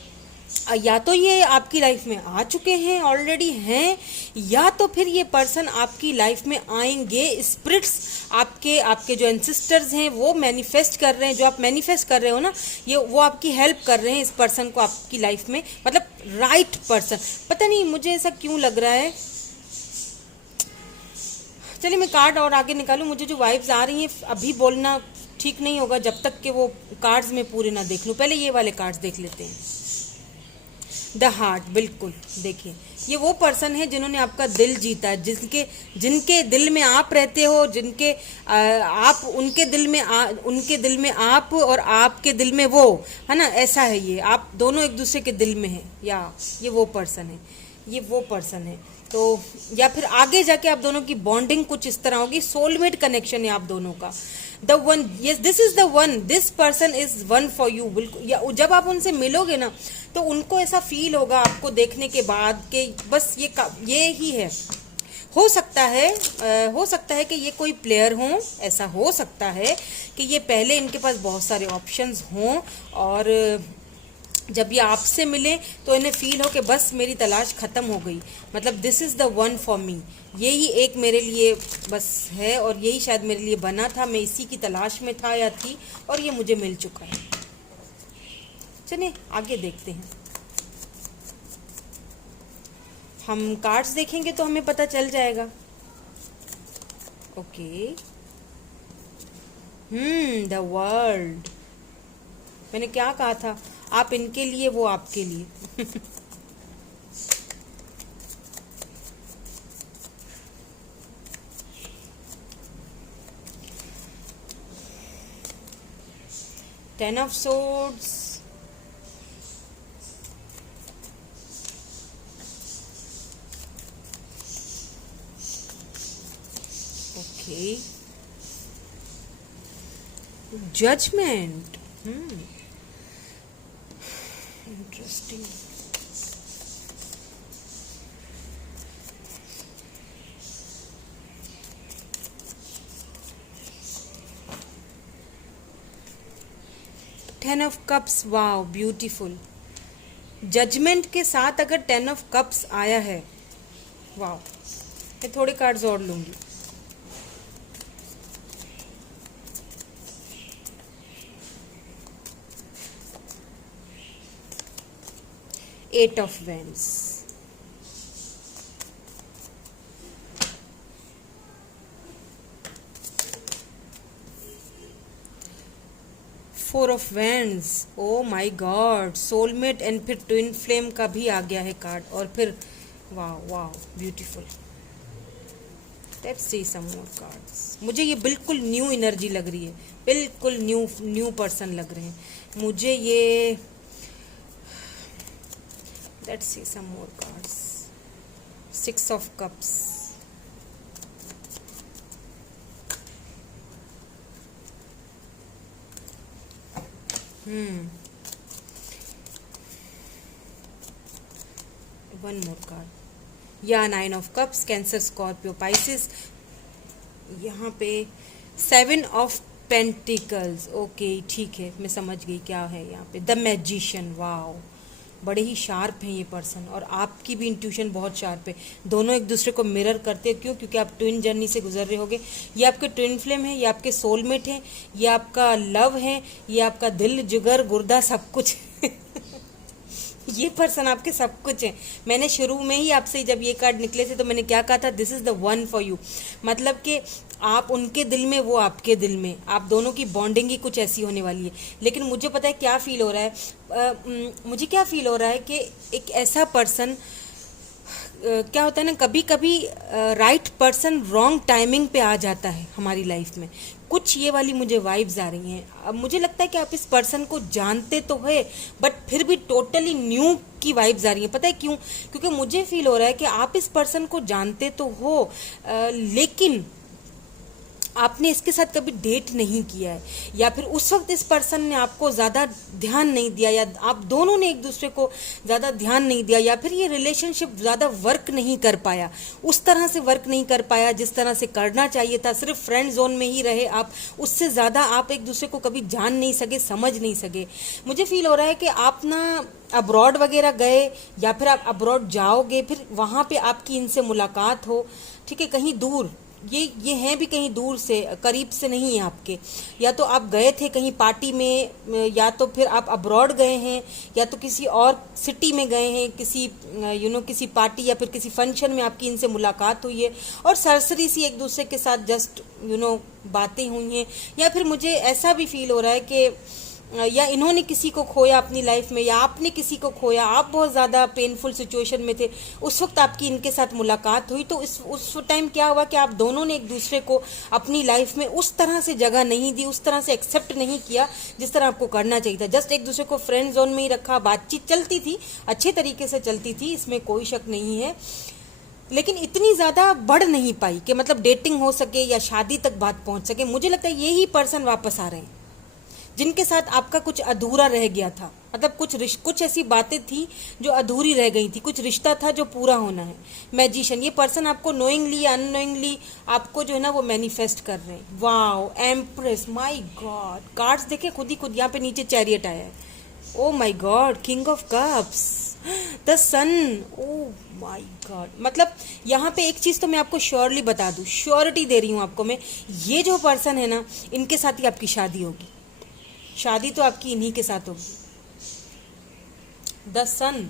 या तो ये आपकी लाइफ में आ चुके हैं, ऑलरेडी हैं, या तो फिर ये पर्सन आपकी लाइफ में आएंगे। स्पिरिट्स आपके आपके जो एंसिस्टर्स हैं वो मैनिफेस्ट कर रहे हैं, जो आप मैनिफेस्ट कर रहे हो ना, ये वो आपकी हेल्प कर रहे हैं इस पर्सन को आपकी लाइफ में, मतलब राइट पर्सन। पता नहीं मुझे ऐसा क्यों लग रहा है। चलिए मैं कार्ड और आगे निकालूं, मुझे जो वाइब्स आ रही हैं अभी बोलना ठीक नहीं होगा जब तक कि वो कार्ड्स में पूरे ना देख लूं। पहले ये वाले कार्ड्स देख लेते हैं। द हार्ट, बिल्कुल, देखिए ये वो पर्सन है जिन्होंने आपका दिल जीता है, जिनके दिल में आप रहते हो, जिनके आप उनके दिल में उनके दिल में आप और आपके दिल में वो, है ना, ऐसा है ये, आप दोनों एक दूसरे के दिल में हैं, या ये वो पर्सन है, ये वो पर्सन है। तो या फिर आगे जाके आप दोनों की बॉन्डिंग कुछ इस तरह होगी, सोलमेट कनेक्शन है आप दोनों का। The one, yes this is the one, this person is one for you. बिल्कुल, या जब आप उनसे मिलोगे ना तो उनको ऐसा फील होगा आपको देखने के बाद कि बस ये ही है। हो सकता है कि ये कोई प्लेयर हो, ऐसा हो सकता है कि ये पहले इनके पास बहुत सारे ऑप्शंस हों और जब ये आपसे मिले तो इन्हें फील हो कि बस मेरी तलाश ख़त्म हो गई, मतलब this is the one for me, यही एक मेरे लिए बस है और यही शायद मेरे लिए बना था, मैं इसी की तलाश में था या थी और ये मुझे मिल चुका है। चलिए आगे देखते हैं। हम कार्ड्स देखेंगे तो हमें पता चल जाएगा। ओके, द वर्ल्ड, मैंने क्या कहा था, आप इनके लिए, वो आपके लिए। 10 of swords, okay, judgment, interesting. Ten of cups, wow beautiful. Judgment के साथ अगर 10 ऑफ कप्स आया है, वाओ, मैं थोड़े कार्ड्स और लूंगी। Eight of wands, four of wands, oh my God, soulmate and फिर ट्विन फ्लेम का भी आ गया है कार्ड, और फिर wow wow beautiful. Let's see some more cards. मुझे ये बिल्कुल न्यू एनर्जी लग रही है, बिल्कुल न्यू पर्सन लग रहे हैं मुझे ये। Let's see some more cards. Six of cups, one more card, या nine of cups, Cancer, Scorpio, Pisces. यहाँ पे 7 ऑफ पेंटिकल्स। ओके ठीक है, मैं समझ गई क्या है यहाँ पे। द मैजिशियन, वाओ, बड़े ही शार्प हैं ये पर्सन, और आपकी भी इंट्यूशन बहुत शार्प है। दोनों एक दूसरे को मिरर करते हैं, क्यों? क्योंकि आप ट्विन जर्नी से गुजर रहे होगे। ये आपके ट्विन फ्लेम है, ये आपके सोलमेट हैं, ये आपका लव है, ये आपका दिल जिगर गुर्दा सब कुछ ये पर्सन आपके सब कुछ है। मैंने शुरू में ही आपसे जब ये कार्ड निकले थे तो मैंने क्या कहा था, this is the one for you. मतलब कि आप उनके दिल में, वो आपके दिल में, आप दोनों की बॉन्डिंग ही कुछ ऐसी होने वाली है। लेकिन मुझे पता है क्या फील हो रहा है, मुझे क्या फील हो रहा है कि एक ऐसा पर्सन, क्या होता है ना, कभी कभी राइट पर्सन रॉन्ग टाइमिंग पे आ जाता है हमारी लाइफ में। कुछ ये वाली मुझे वाइब्स आ रही हैं। अब मुझे लगता है कि आप इस पर्सन को जानते तो है, बट फिर भी टोटली न्यू की वाइब्स आ रही हैं। पता है क्यों? क्योंकि मुझे फील हो रहा है कि आप इस पर्सन को जानते तो हो, लेकिन आपने इसके साथ कभी डेट नहीं किया है, या फिर उस वक्त इस पर्सन ने आपको ज़्यादा ध्यान नहीं दिया, या आप दोनों ने एक दूसरे को ज़्यादा ध्यान नहीं दिया, या फिर ये रिलेशनशिप ज़्यादा वर्क नहीं कर पाया, उस तरह से वर्क नहीं कर पाया जिस तरह से करना चाहिए था। सिर्फ फ्रेंड जोन में ही रहे आप, उससे ज़्यादा आप एक दूसरे को कभी जान नहीं सके, समझ नहीं सके। मुझे फील हो रहा है कि आप ना अब्रॉड वगैरह गए, या फिर आप अब्रॉड जाओगे, फिर वहाँ पे आपकी इनसे मुलाकात हो, ठीक है, कहीं दूर। ये हैं भी कहीं दूर से, करीब से नहीं है आपके। या तो आप गए थे कहीं पार्टी में, या तो फिर आप अब्रॉड गए हैं, या तो किसी और सिटी में गए हैं, किसी किसी पार्टी या फिर किसी फंक्शन में आपकी इनसे मुलाकात हुई है, और सरसरी सी एक दूसरे के साथ जस्ट बातें हुई हैं। या फिर मुझे ऐसा भी फील हो रहा है कि या इन्होंने किसी को खोया अपनी लाइफ में, या आपने किसी को खोया, आप बहुत ज़्यादा पेनफुल सिचुएशन में थे, उस वक्त आपकी इनके साथ मुलाकात हुई। तो उस टाइम क्या हुआ कि आप दोनों ने एक दूसरे को अपनी लाइफ में उस तरह से जगह नहीं दी, उस तरह से एक्सेप्ट नहीं किया जिस तरह आपको करना चाहिए था। जस्ट एक दूसरे को फ्रेंड जोन में ही रखा, बातचीत चलती थी, अच्छे तरीके से चलती थी, इसमें कोई शक नहीं है, लेकिन इतनी ज़्यादा बढ़ नहीं पाई कि मतलब डेटिंग हो सके या शादी तक बात पहुंच सके। मुझे लगता है यही पर्सन वापस आ रहे हैं जिनके साथ आपका कुछ अधूरा रह गया था। मतलब कुछ ऐसी बातें थी जो अधूरी रह गई थी, कुछ रिश्ता था जो पूरा होना है। मैजिशियन, ये पर्सन आपको नोइंगली या अननोइंगली आपको जो है ना वो मैनिफेस्ट कर रहे हैं। Wow, empress, my God, cards देखे खुद ही खुद। यहाँ पे नीचे चैरियट आया है, oh my God, king of cups, the sun, oh my God. मतलब यहाँ पे एक चीज़ तो मैं आपको श्योरली बता दूँ, श्योरिटी दे रही हूँ आपको मैं, ये जो पर्सन है ना, इनके साथ ही आपकी शादी होगी। शादी तो आपकी इन्हीं के साथ होगी। द सन,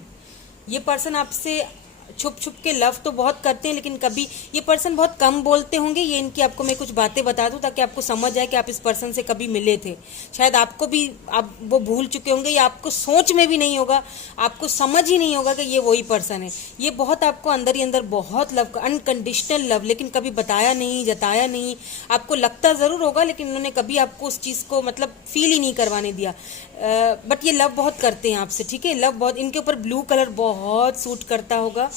ये पर्सन आपसे छुप छुप के लव तो बहुत करते हैं, लेकिन कभी ये पर्सन बहुत कम बोलते होंगे। ये इनकी आपको मैं कुछ बातें बता दूं ताकि आपको समझ आए कि आप इस पर्सन से कभी मिले थे। शायद आपको भी आप वो भूल चुके होंगे, या आपको सोच में भी नहीं होगा, आपको समझ ही नहीं होगा कि ये वही पर्सन है। ये बहुत आपको अंदर ही अंदर बहुत लव, अनकंडीशनल लव, लेकिन कभी बताया नहीं, जताया नहीं। आपको लगता ज़रूर होगा, लेकिन उन्होंने कभी आपको उस चीज़ को मतलब फील ही नहीं करवाने दिया। बट ये लव बहुत करते हैं आपसे, ठीक है, लव बहुत। इनके ऊपर ब्लू कलर बहुत सूट करता होगा।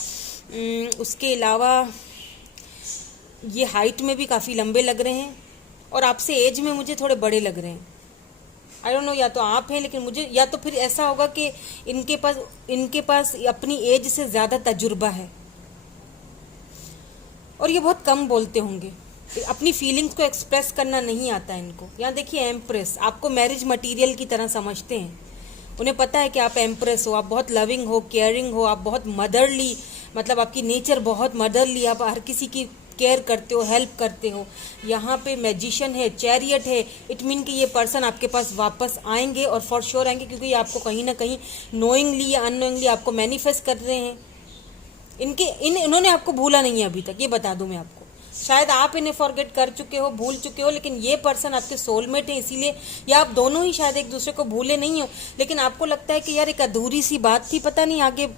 उसके अलावा ये हाइट में भी काफ़ी लंबे लग रहे हैं, और आपसे एज में मुझे थोड़े बड़े लग रहे हैं। आई डोंट नो, या तो आप हैं, लेकिन मुझे, या तो फिर ऐसा होगा कि इनके पास अपनी एज से ज़्यादा तजुर्बा है, और ये बहुत कम बोलते होंगे। अपनी फीलिंग्स को एक्सप्रेस करना नहीं आता है इनको। यहाँ देखिए एम्प्रेस, आपको मैरिज मटेरियल की तरह समझते हैं। उन्हें पता है कि आप एम्प्रेस हो, आप बहुत लविंग हो, केयरिंग हो, आप बहुत मदरली, मतलब आपकी नेचर बहुत मदरली, आप हर किसी की केयर करते हो, हेल्प करते हो। यहाँ पे मैजिशियन है, चैरियट है, इट मीन कि ये पर्सन आपके पास वापस आएंगे, और फॉर श्योर आएंगे, क्योंकि ये आपको कहीं ना कहीं नोइंगली या अननोइंगली आपको मैनिफेस्ट कर रहे हैं। इन्होंने आपको भूला नहीं है अभी तक, ये बता दूं मैं आपको। शायद आप इन्हें फॉरगेट कर चुके हो, भूल चुके हो, लेकिन ये पर्सन आपके सोलमेट है, इसीलिए, या आप दोनों ही शायद एक दूसरे को भूले नहीं हो, लेकिन आपको लगता है कि यार एक अधूरी सी बात थी, पता नहीं आगे,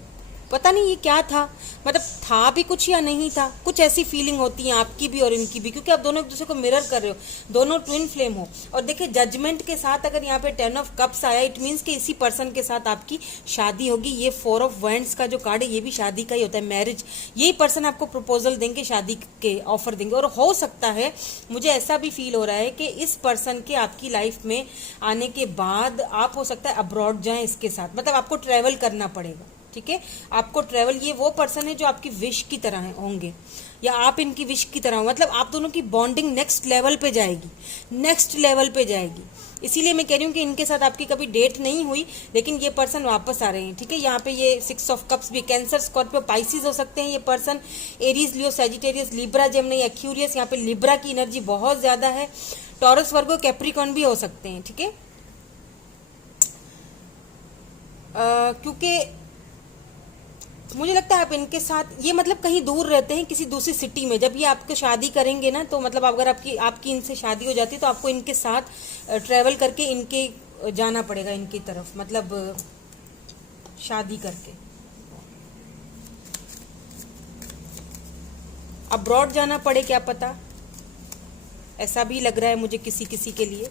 पता नहीं ये क्या था, मतलब था भी कुछ या नहीं था। कुछ ऐसी फीलिंग होती है आपकी भी और इनकी भी, क्योंकि आप दोनों एक दूसरे को मिरर कर रहे हो, दोनों ट्विन फ्लेम हो। और देखिए जजमेंट के साथ अगर यहाँ पे 10 ऑफ कप्स आया, इट मीन्स कि इसी पर्सन के साथ आपकी शादी होगी। ये 4 ऑफ वैंड्स का जो कार्ड है, ये भी शादी का ही होता है, मैरिज। यही पर्सन आपको प्रपोजल देंगे, शादी के ऑफर देंगे, और हो सकता है, मुझे ऐसा भी फील हो रहा है कि इस पर्सन के आपकी लाइफ में आने के बाद आप हो सकता है अब्रॉड जाएं इसके साथ, मतलब आपको ट्रैवल करना पड़ेगा, ठीक है। आपको ट्रैवल, ये वो पर्सन है जो आपकी विश की तरह होंगे, या आप इनकी विश की तरह हो, मतलब आप दोनों की बॉन्डिंग नेक्स्ट लेवल पे जाएगी, नेक्स्ट लेवल पे जाएगी। इसीलिए मैं कह रही हूँ कि इनके साथ आपकी कभी डेट नहीं हुई, लेकिन ये पर्सन वापस आ रहे हैं, ठीक है। यहाँ पे ये 6 ऑफ कप्स भी, कैंसर, स्कॉर्पियो, पाइसिस हो सकते हैं ये पर्सन, एरीज, लियो, सैजिटेरियस, लिब्रा, जेमिनी, एक्यूरियस। यहाँ पे लिब्रा की एनर्जी बहुत ज्यादा है। टॉरस, वर्गो, कैप्रिकॉर्न भी हो सकते हैं, ठीक है। क्योंकि मुझे लगता है आप इनके साथ, ये मतलब कहीं दूर रहते हैं, किसी दूसरी सिटी में। जब ये आपको शादी करेंगे ना, तो मतलब अगर आपकी इनसे शादी हो जाती है तो आपको इनके साथ ट्रैवल करके इनके जाना पड़ेगा, इनकी तरफ, मतलब शादी करके अब्रॉड जाना पड़े, क्या पता, ऐसा भी लग रहा है मुझे किसी किसी के लिए।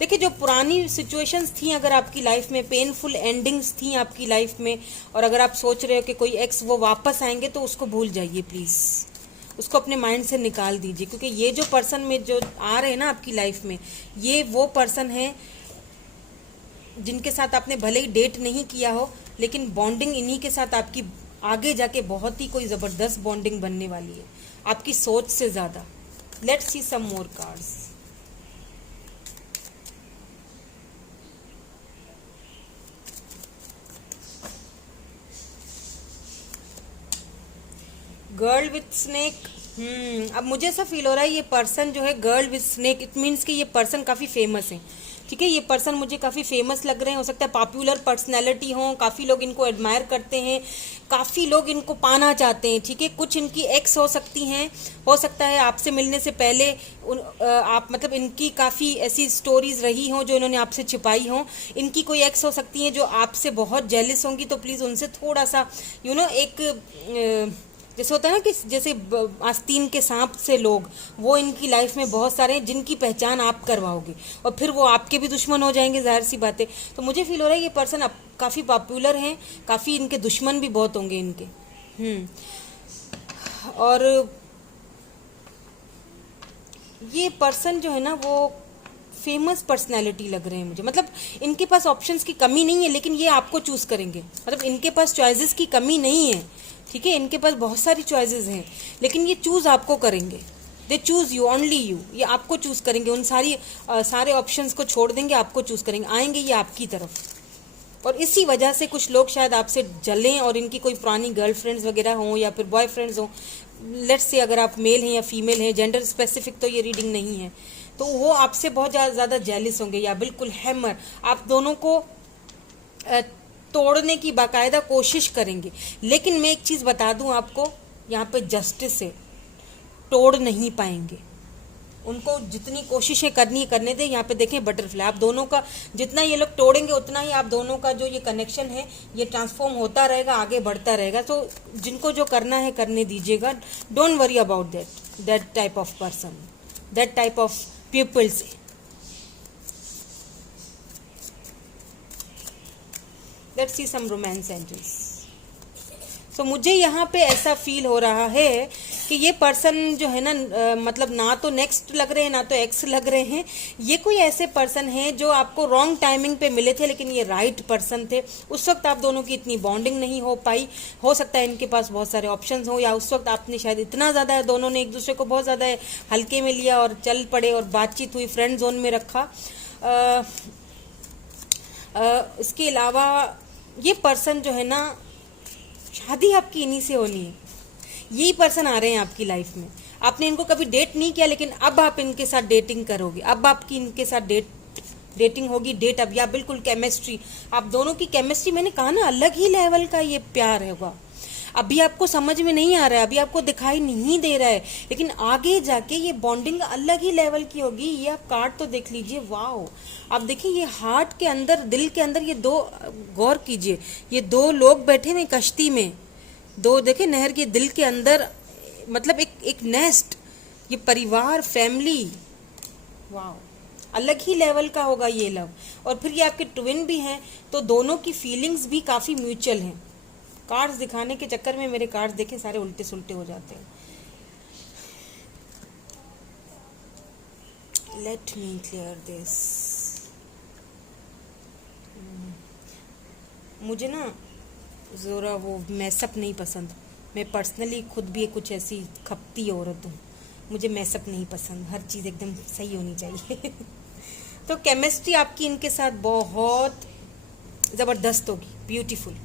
देखिए, जो पुरानी सिचुएशंस थी अगर आपकी लाइफ में, पेनफुल एंडिंग्स थी आपकी लाइफ में, और अगर आप सोच रहे हो कि कोई एक्स वो वापस आएंगे, तो उसको भूल जाइए प्लीज, उसको अपने माइंड से निकाल दीजिए। क्योंकि ये जो पर्सन में जो आ रहे हैं ना आपकी लाइफ में, ये वो पर्सन है जिनके साथ आपने भले ही डेट नहीं किया हो, लेकिन बॉन्डिंग इन्हीं के साथ आपकी आगे जाके बहुत ही कोई जबरदस्त बॉन्डिंग बनने वाली है, आपकी सोच से ज्यादा। Let's see some more cards. Girl with snake. अब मुझे ऐसा फील हो रहा है ये पर्सन जो है girl with snake, it means कि ये पर्सन काफी फेमस है, ठीक है। ये पर्सन मुझे काफी फेमस लग रहे हैं, हो सकता है पॉपुलर पर्सनैलिटी हो, काफी लोग इनको एडमायर करते हैं, काफी लोग इनको पाना चाहते हैं, ठीक है। कुछ इनकी एक्स हो सकती हैं, हो सकता है आपसे मिलने से पहले आप मतलब इनकी काफी ऐसी स्टोरीज रही हों जो इन्होंने आपसे छिपाई हों। इनकी कोई एक्स हो सकती है जो आपसे बहुत जेलिस होंगी, तो प्लीज उनसे थोड़ा सा एक जैसे होता है ना कि जैसे आस्तीन के सांप से लोग, वो इनकी लाइफ में बहुत सारे हैं जिनकी पहचान आप करवाओगे, और फिर वो आपके भी दुश्मन हो जाएंगे, जाहिर सी बात है। तो मुझे फील हो रहा है ये पर्सन काफी पॉपुलर हैं, काफी इनके दुश्मन भी बहुत होंगे इनके। और ये पर्सन जो है ना वो फेमस पर्सनैलिटी लग रहे हैं मुझे, मतलब इनके पास ऑप्शंस की कमी नहीं है, लेकिन ये आपको चूज करेंगे, मतलब इनके पास चॉइसेस की कमी नहीं है, ठीक है। इनके पास बहुत सारी चॉइसेस हैं, लेकिन ये चूज आपको करेंगे। They choose you, only you, ये आपको चूज करेंगे। उन सारे ऑप्शंस को छोड़ देंगे, आपको चूज करेंगे, आएंगे ये आपकी तरफ। और इसी वजह से कुछ लोग शायद आपसे जलें, और इनकी कोई पुरानी गर्लफ्रेंड्स वगैरह हों या फिर बॉयफ्रेंड्स हों, लेट्स से अगर आप मेल हैं या फीमेल हैं, जेंडर स्पेसिफिक तो ये रीडिंग नहीं है, तो वो आपसे बहुत ज़्यादा जेलिस होंगे, या बिल्कुल हैमर आप दोनों को तोड़ने की बाकायदा कोशिश करेंगे। लेकिन मैं एक चीज बता दूं आपको, यहाँ पे जस्टिस है, तोड़ नहीं पाएंगे। उनको जितनी कोशिशें करनी है करने दें। यहाँ पे देखें बटरफ्लाई, आप दोनों का जितना ये लोग तोड़ेंगे उतना ही आप दोनों का जो ये कनेक्शन है ये ट्रांसफॉर्म होता रहेगा, आगे बढ़ता रहेगा। तो जिनको जो करना है करने दीजिएगा, don't worry about that type of person, that type of peoples. Let's see some romance angels. तो मुझे यहाँ पे ऐसा फील हो रहा है कि ये पर्सन जो है ना, मतलब ना तो नेक्स्ट लग रहे हैं ना तो एक्स लग रहे हैं। ये कोई ऐसे पर्सन है जो आपको रॉन्ग टाइमिंग पे मिले थे, लेकिन ये राइट पर्सन थे। उस वक्त आप दोनों की इतनी बॉन्डिंग नहीं हो पाई, हो सकता है इनके पास बहुत सारे ऑप्शंस हो, या उस वक्त आपने शायद इतना ज़्यादा दोनों ने एक दूसरे को बहुत ज़्यादा हल्के में लिया और चल पड़े और बातचीत हुई, फ्रेंड जोन में रखा। इसके अलावा ये पर्सन जो है ना, शादी आपकी इन्हीं से होनी है। यही पर्सन आ रहे हैं आपकी लाइफ में, आपने इनको कभी डेट नहीं किया, लेकिन अब आप इनके साथ डेटिंग करोगे, अब आपकी इनके साथ डेटिंग होगी, डेट अब, या बिल्कुल केमिस्ट्री, आप दोनों की केमिस्ट्री, मैंने कहा ना अलग ही लेवल का ये प्यार होगा। अभी आपको समझ में नहीं आ रहा है, अभी आपको दिखाई नहीं दे रहा है, लेकिन आगे जाके ये बॉन्डिंग अलग ही लेवल की होगी। ये आप कार्ड तो देख लीजिए, वाओ। आप देखिए ये हार्ट के अंदर, दिल के अंदर ये दो, गौर कीजिए, ये दो लोग बैठे हुए कश्ती में, दो देखे नहर के दिल के अंदर, मतलब एक नेस्ट, ये परिवार, फैमिली, वाओ, अलग ही लेवल का होगा ये लव। और फिर ये आपके ट्विन भी हैं, तो दोनों की फीलिंग्स भी काफी म्यूचुअल हैं। कार्ड्स दिखाने के चक्कर में मेरे कार्ड्स देखे सारे उल्टे सुल्टे हो जाते हैं। Let me clear this. मुझे ना ज़रा वो मैसअप नहीं पसंद। मैं पर्सनली खुद भी कुछ ऐसी खपती औरत हूँ, मुझे मैसअप नहीं पसंद, हर चीज़ एकदम सही होनी चाहिए। तो केमिस्ट्री आपकी इनके साथ बहुत ज़बरदस्त होगी, ब्यूटीफुल।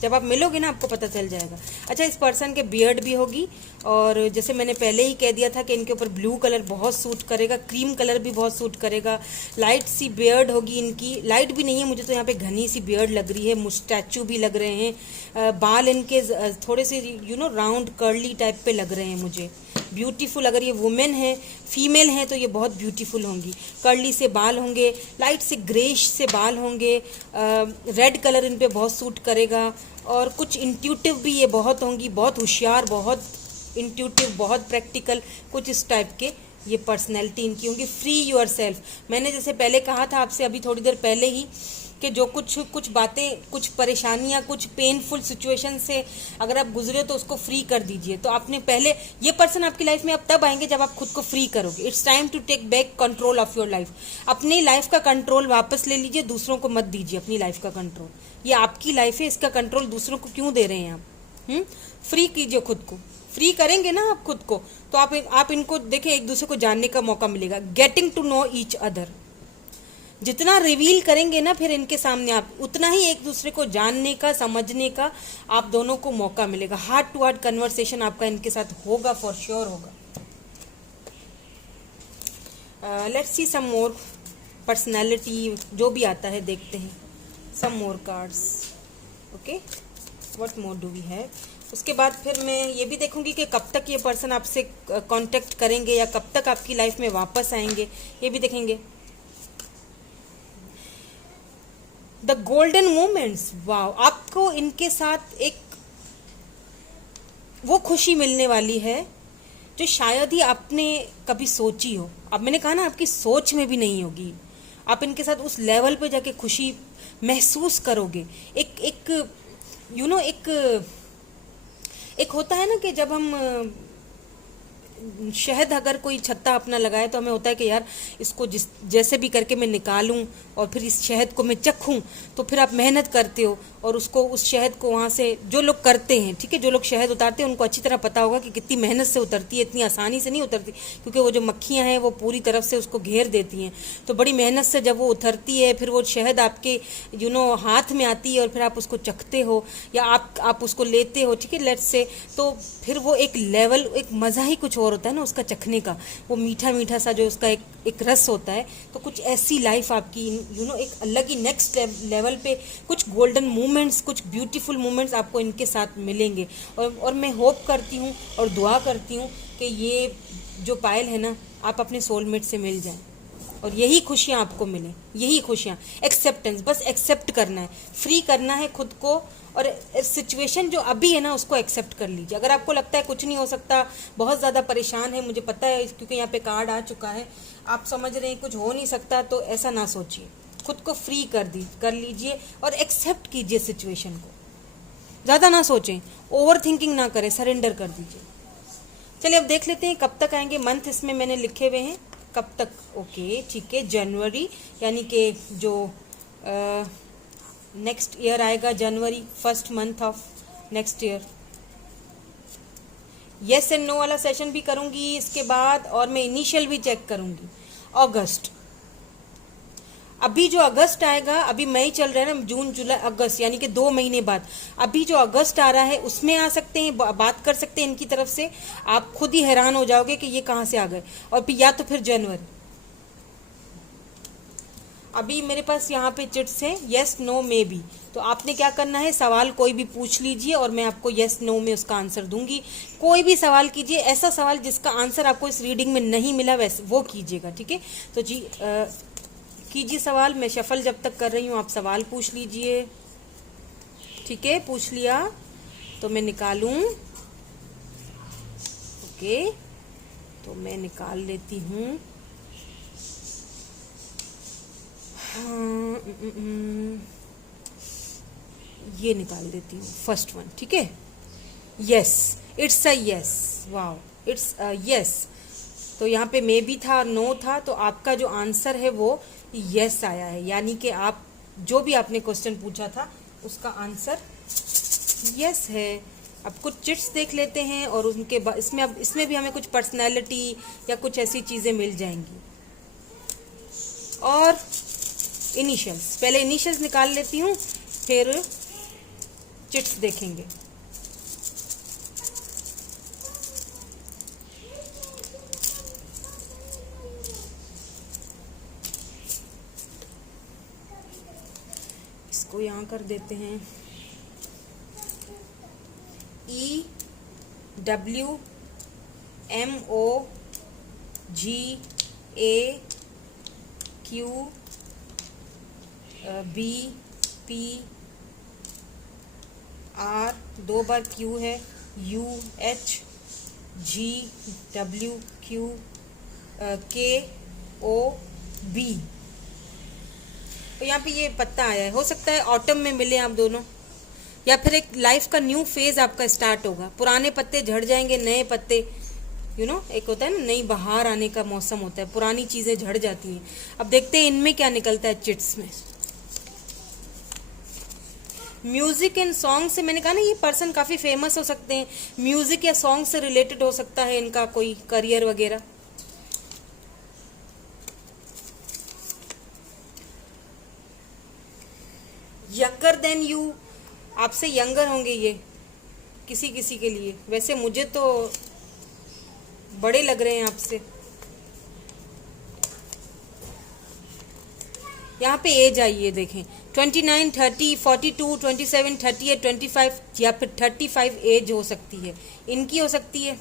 जब आप मिलोगे ना आपको पता चल जाएगा। अच्छा, इस पर्सन के बियर्ड भी होगी, और जैसे मैंने पहले ही कह दिया था कि इनके ऊपर ब्लू कलर बहुत सूट करेगा, क्रीम कलर भी बहुत सूट करेगा। लाइट सी बियर्ड होगी इनकी, लाइट भी नहीं है, मुझे तो यहाँ पे घनी सी बियर्ड लग रही है, मुस्टैचू भी लग रहे हैं, बाल इनके थोड़े से राउंड कर्ली टाइप पे लग रहे हैं मुझे, ब्यूटीफुल। अगर ये वुमेन है, फीमेल हैं, तो ये बहुत ब्यूटीफुल होंगी। कर्ली से बाल होंगे, लाइट से ग्रेश से बाल होंगे, रेड कलर इन पे बहुत सूट करेगा, और कुछ इंट्यूटिव भी ये बहुत होंगी, बहुत होशियार, बहुत इंट्यूटिव, बहुत प्रैक्टिकल, कुछ इस टाइप के ये पर्सनैलिटी इनकी होंगी। फ्री योर सेल्फ, मैंने जैसे पहले कहा था आपसे अभी थोड़ी देर पहले ही कि जो कुछ बातें, कुछ परेशानियां, कुछ पेनफुल सिचुएशन से अगर आप गुजरे तो उसको फ्री कर दीजिए। तो आपने पहले, ये पर्सन आपकी लाइफ में अब तब आएंगे जब आप खुद को फ्री करोगे। It's time to take back control of your life. अपनी लाइफ का कंट्रोल वापस ले लीजिए, दूसरों को मत दीजिए अपनी लाइफ का कंट्रोल। ये आपकी लाइफ है, इसका कंट्रोल दूसरों को क्यों दे रहे हैं आप? फ्री कीजिए खुद को। फ्री करेंगे ना आप खुद को, तो आप इनको देखें, एक दूसरे को जानने का मौका मिलेगा। Getting to know each other, जितना रिवील करेंगे ना फिर इनके सामने आप, उतना ही एक दूसरे को जानने का, समझने का आप दोनों को मौका मिलेगा। हार्ट टू हार्ट कन्वर्सेशन आपका इनके साथ होगा, फॉर श्योर होगा। Let's see some more personality, जो भी आता है देखते हैं। Some more cards, okay, what more do we have. उसके बाद फिर मैं ये भी देखूंगी कि कब तक ये पर्सन आपसे कांटेक्ट करेंगे, या कब तक आपकी लाइफ में वापस आएंगे, ये भी देखेंगे। द गोल्डन मोमेंट्स, वाव, आपको इनके साथ एक वो खुशी मिलने वाली है जो शायद ही आपने कभी सोची हो। अब मैंने कहा ना, आपकी सोच में भी नहीं होगी। आप इनके साथ उस लेवल पे जाके खुशी महसूस करोगे। एक होता है ना कि जब हम शहद अगर कोई छत्ता अपना लगाए तो हमें होता है कि यार इसको जैसे भी करके मैं निकालूं और फिर इस शहद को मैं चखूं, तो फिर आप मेहनत करते हो और उसको, उस शहद को वहाँ से, जो लोग करते हैं, ठीक है, जो लोग शहद उतारते हैं उनको अच्छी तरह पता होगा कि कितनी मेहनत से उतरती है, इतनी आसानी से नहीं उतरती, क्योंकि वो जो मक्खियाँ हैं वो पूरी तरफ से उसको घेर देती हैं। तो बड़ी मेहनत से जब वो उतरती है, फिर वो शहद आपके हाथ में आती है और फिर आप उसको चखते हो या आप उसको लेते हो, ठीक है, लेट्स से, तो फिर वो एक लेवल, एक मज़ा ही कुछ और होता है ना उसका चखने का, वो मीठा मीठा सा जो उसका एक रस होता है। तो कुछ ऐसी लाइफ आपकी एक अलग ही नेक्स्ट लेवल पे, कुछ गोल्डन मोमेंट्स, कुछ ब्यूटीफुल मोमेंट्स आपको इनके साथ मिलेंगे। और मैं होप करती हूँ और दुआ करती हूँ कि ये जो पायल है ना, आप अपने सोलमेट से मिल जाएं और यही खुशियाँ आपको मिलें, यही खुशियाँ। एक्सेप्टेंस, बस एक्सेप्ट करना है, फ्री करना है खुद को, और सिचुएशन जो अभी है ना उसको एक्सेप्ट कर लीजिए। अगर आपको लगता है कुछ नहीं हो सकता, बहुत ज़्यादा परेशान है, मुझे पता है क्योंकि यहाँ पे कार्ड आ चुका है, आप समझ रहे हैं कुछ हो नहीं सकता, तो ऐसा ना सोचिए, खुद को फ्री कर लीजिए और एक्सेप्ट कीजिए सिचुएशन को। ज़्यादा ना सोचें, ओवर थिंकिंग ना करें, सरेंडर कर दीजिए। चलिए अब देख लेते हैं कब तक आएंगे। मंथ इसमें मैंने लिखे हुए हैं कब तक, ओके ठीक है, जनवरी, यानी कि जो नेक्स्ट ईयर आएगा, जनवरी, first month of next year. Yes and no वाला सेशन भी करूंगी इसके बाद, और मैं इनिशियल भी चेक करूंगी। अगस्त, अभी जो अगस्त आएगा, अभी मई चल रहा है ना, जून जुलाई अगस्त, यानी कि 2 महीने बाद अभी जो अगस्त आ रहा है उसमें आ सकते हैं, बात कर सकते हैं इनकी तरफ से। आप खुद ही हैरान हो जाओगे कि ये कहाँ से आ गए। और फिर या तो फिर जनवरी। अभी मेरे पास यहाँ पे चिट्स है येस नो मे बी, तो आपने क्या करना है, सवाल कोई भी पूछ लीजिए और मैं आपको येस नो में उसका आंसर दूंगी। कोई भी सवाल कीजिए, ऐसा सवाल जिसका आंसर आपको इस रीडिंग में नहीं मिला वैसे वो कीजिएगा, ठीक है। तो जी कीजिए सवाल, मैं शफल जब तक कर रही हूँ आप सवाल पूछ लीजिए, ठीक है। पूछ लिया तो मैं निकालूं, ओके, तो मैं निकाल लेती हूँ। ये निकाल देती हूँ फर्स्ट वन, ठीक है। Yes, it's a yes, wow, it's a yes. तो यहाँ पे मे भी था, नो था, तो आपका जो आंसर है वो यस आया है, यानी कि आप जो भी आपने क्वेश्चन पूछा था उसका आंसर यस है। अब कुछ चिट्स देख लेते हैं और उनके बाद इसमें भी हमें कुछ पर्सनैलिटी या कुछ ऐसी चीज़ें मिल जाएंगी। और इनिशियल्स, पहले इनिशियल्स निकाल लेती हूँ, फिर चिट्स देखेंगे। इसको यहाँ कर देते हैं। EWMOGAQBPR, 2 बार Q है, UHGWQKOB। तो यहाँ पे ये पत्ता आया है, हो सकता है ऑटम में मिले आप दोनों, या फिर एक लाइफ का न्यू फेज आपका स्टार्ट होगा। पुराने पत्ते झड़ जाएंगे, नए पत्ते एक होता है ना, नई बहार आने का मौसम होता है, पुरानी चीजें झड़ जाती हैं। अब देखते हैं इनमें क्या निकलता है चिट्स में। म्यूजिक एंड सॉन्ग से मैंने कहा ना, ये पर्सन काफी फेमस हो सकते हैं, म्यूजिक या सॉन्ग से रिलेटेड हो सकता है इनका कोई करियर वगैरह। यंगर देन यू, आपसे यंगर होंगे ये किसी किसी के लिए, वैसे मुझे तो बड़े लग रहे हैं आपसे। यहाँ पे एज आई है, देखें 29, 30, 42, 27, 38, 25 या फिर 35 एज हो सकती है, इनकी हो सकती है,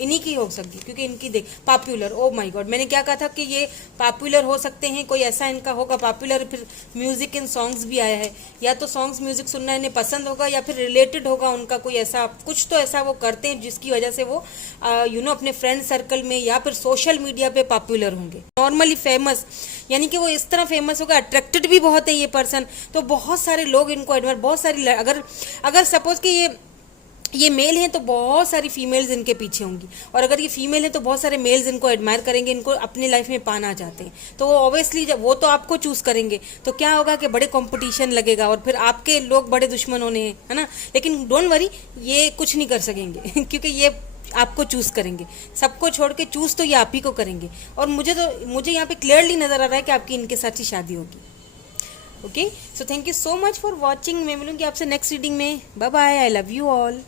इन्हीं की हो सकती है, क्योंकि इनकी देख पॉपुलर, ओ माय गॉड, मैंने क्या कहा था कि ये पॉपुलर हो सकते हैं, कोई ऐसा इनका होगा पॉपुलर। फिर म्यूजिक इन सॉन्ग्स भी आया है, या तो सॉन्ग्स म्यूजिक सुनना इन्हें पसंद होगा, या फिर रिलेटेड होगा उनका कोई ऐसा कुछ, तो ऐसा वो करते हैं जिसकी वजह से वो अपने फ्रेंड सर्कल में या फिर सोशल मीडिया पे पॉपुलर होंगे। नॉर्मली फेमस, यानी कि वो इस तरह फेमस होगा, अट्रैक्टेड भी बहुत है ये पर्सन, तो बहुत सारे लोग इनको एडमायर, बहुत सारी, अगर सपोज कि ये मेल हैं तो बहुत सारी फीमेल्स इनके पीछे होंगी, और अगर ये फीमेल है तो बहुत सारे मेल्स इनको एडमायर करेंगे, इनको अपनी लाइफ में पाना चाहते हैं। तो वो ऑब्वियसली जब वो तो आपको चूज करेंगे तो क्या होगा कि बड़े कंपटीशन लगेगा, और फिर आपके लोग बड़े दुश्मन होने हैं, है ना। लेकिन डोंट वरी, ये कुछ नहीं कर सकेंगे क्योंकि ये आपको चूज करेंगे, सबको छोड़ के चूज तो ये आप ही को करेंगे। और मुझे यहाँ पे क्लियरली नजर आ रहा है कि आपकी इनके साथ ही शादी होगी। Okay, so thank you so much for watching. मैं मिलूंगी आपसे नेक्स्ट रीडिंग में। Bye bye, I love you all.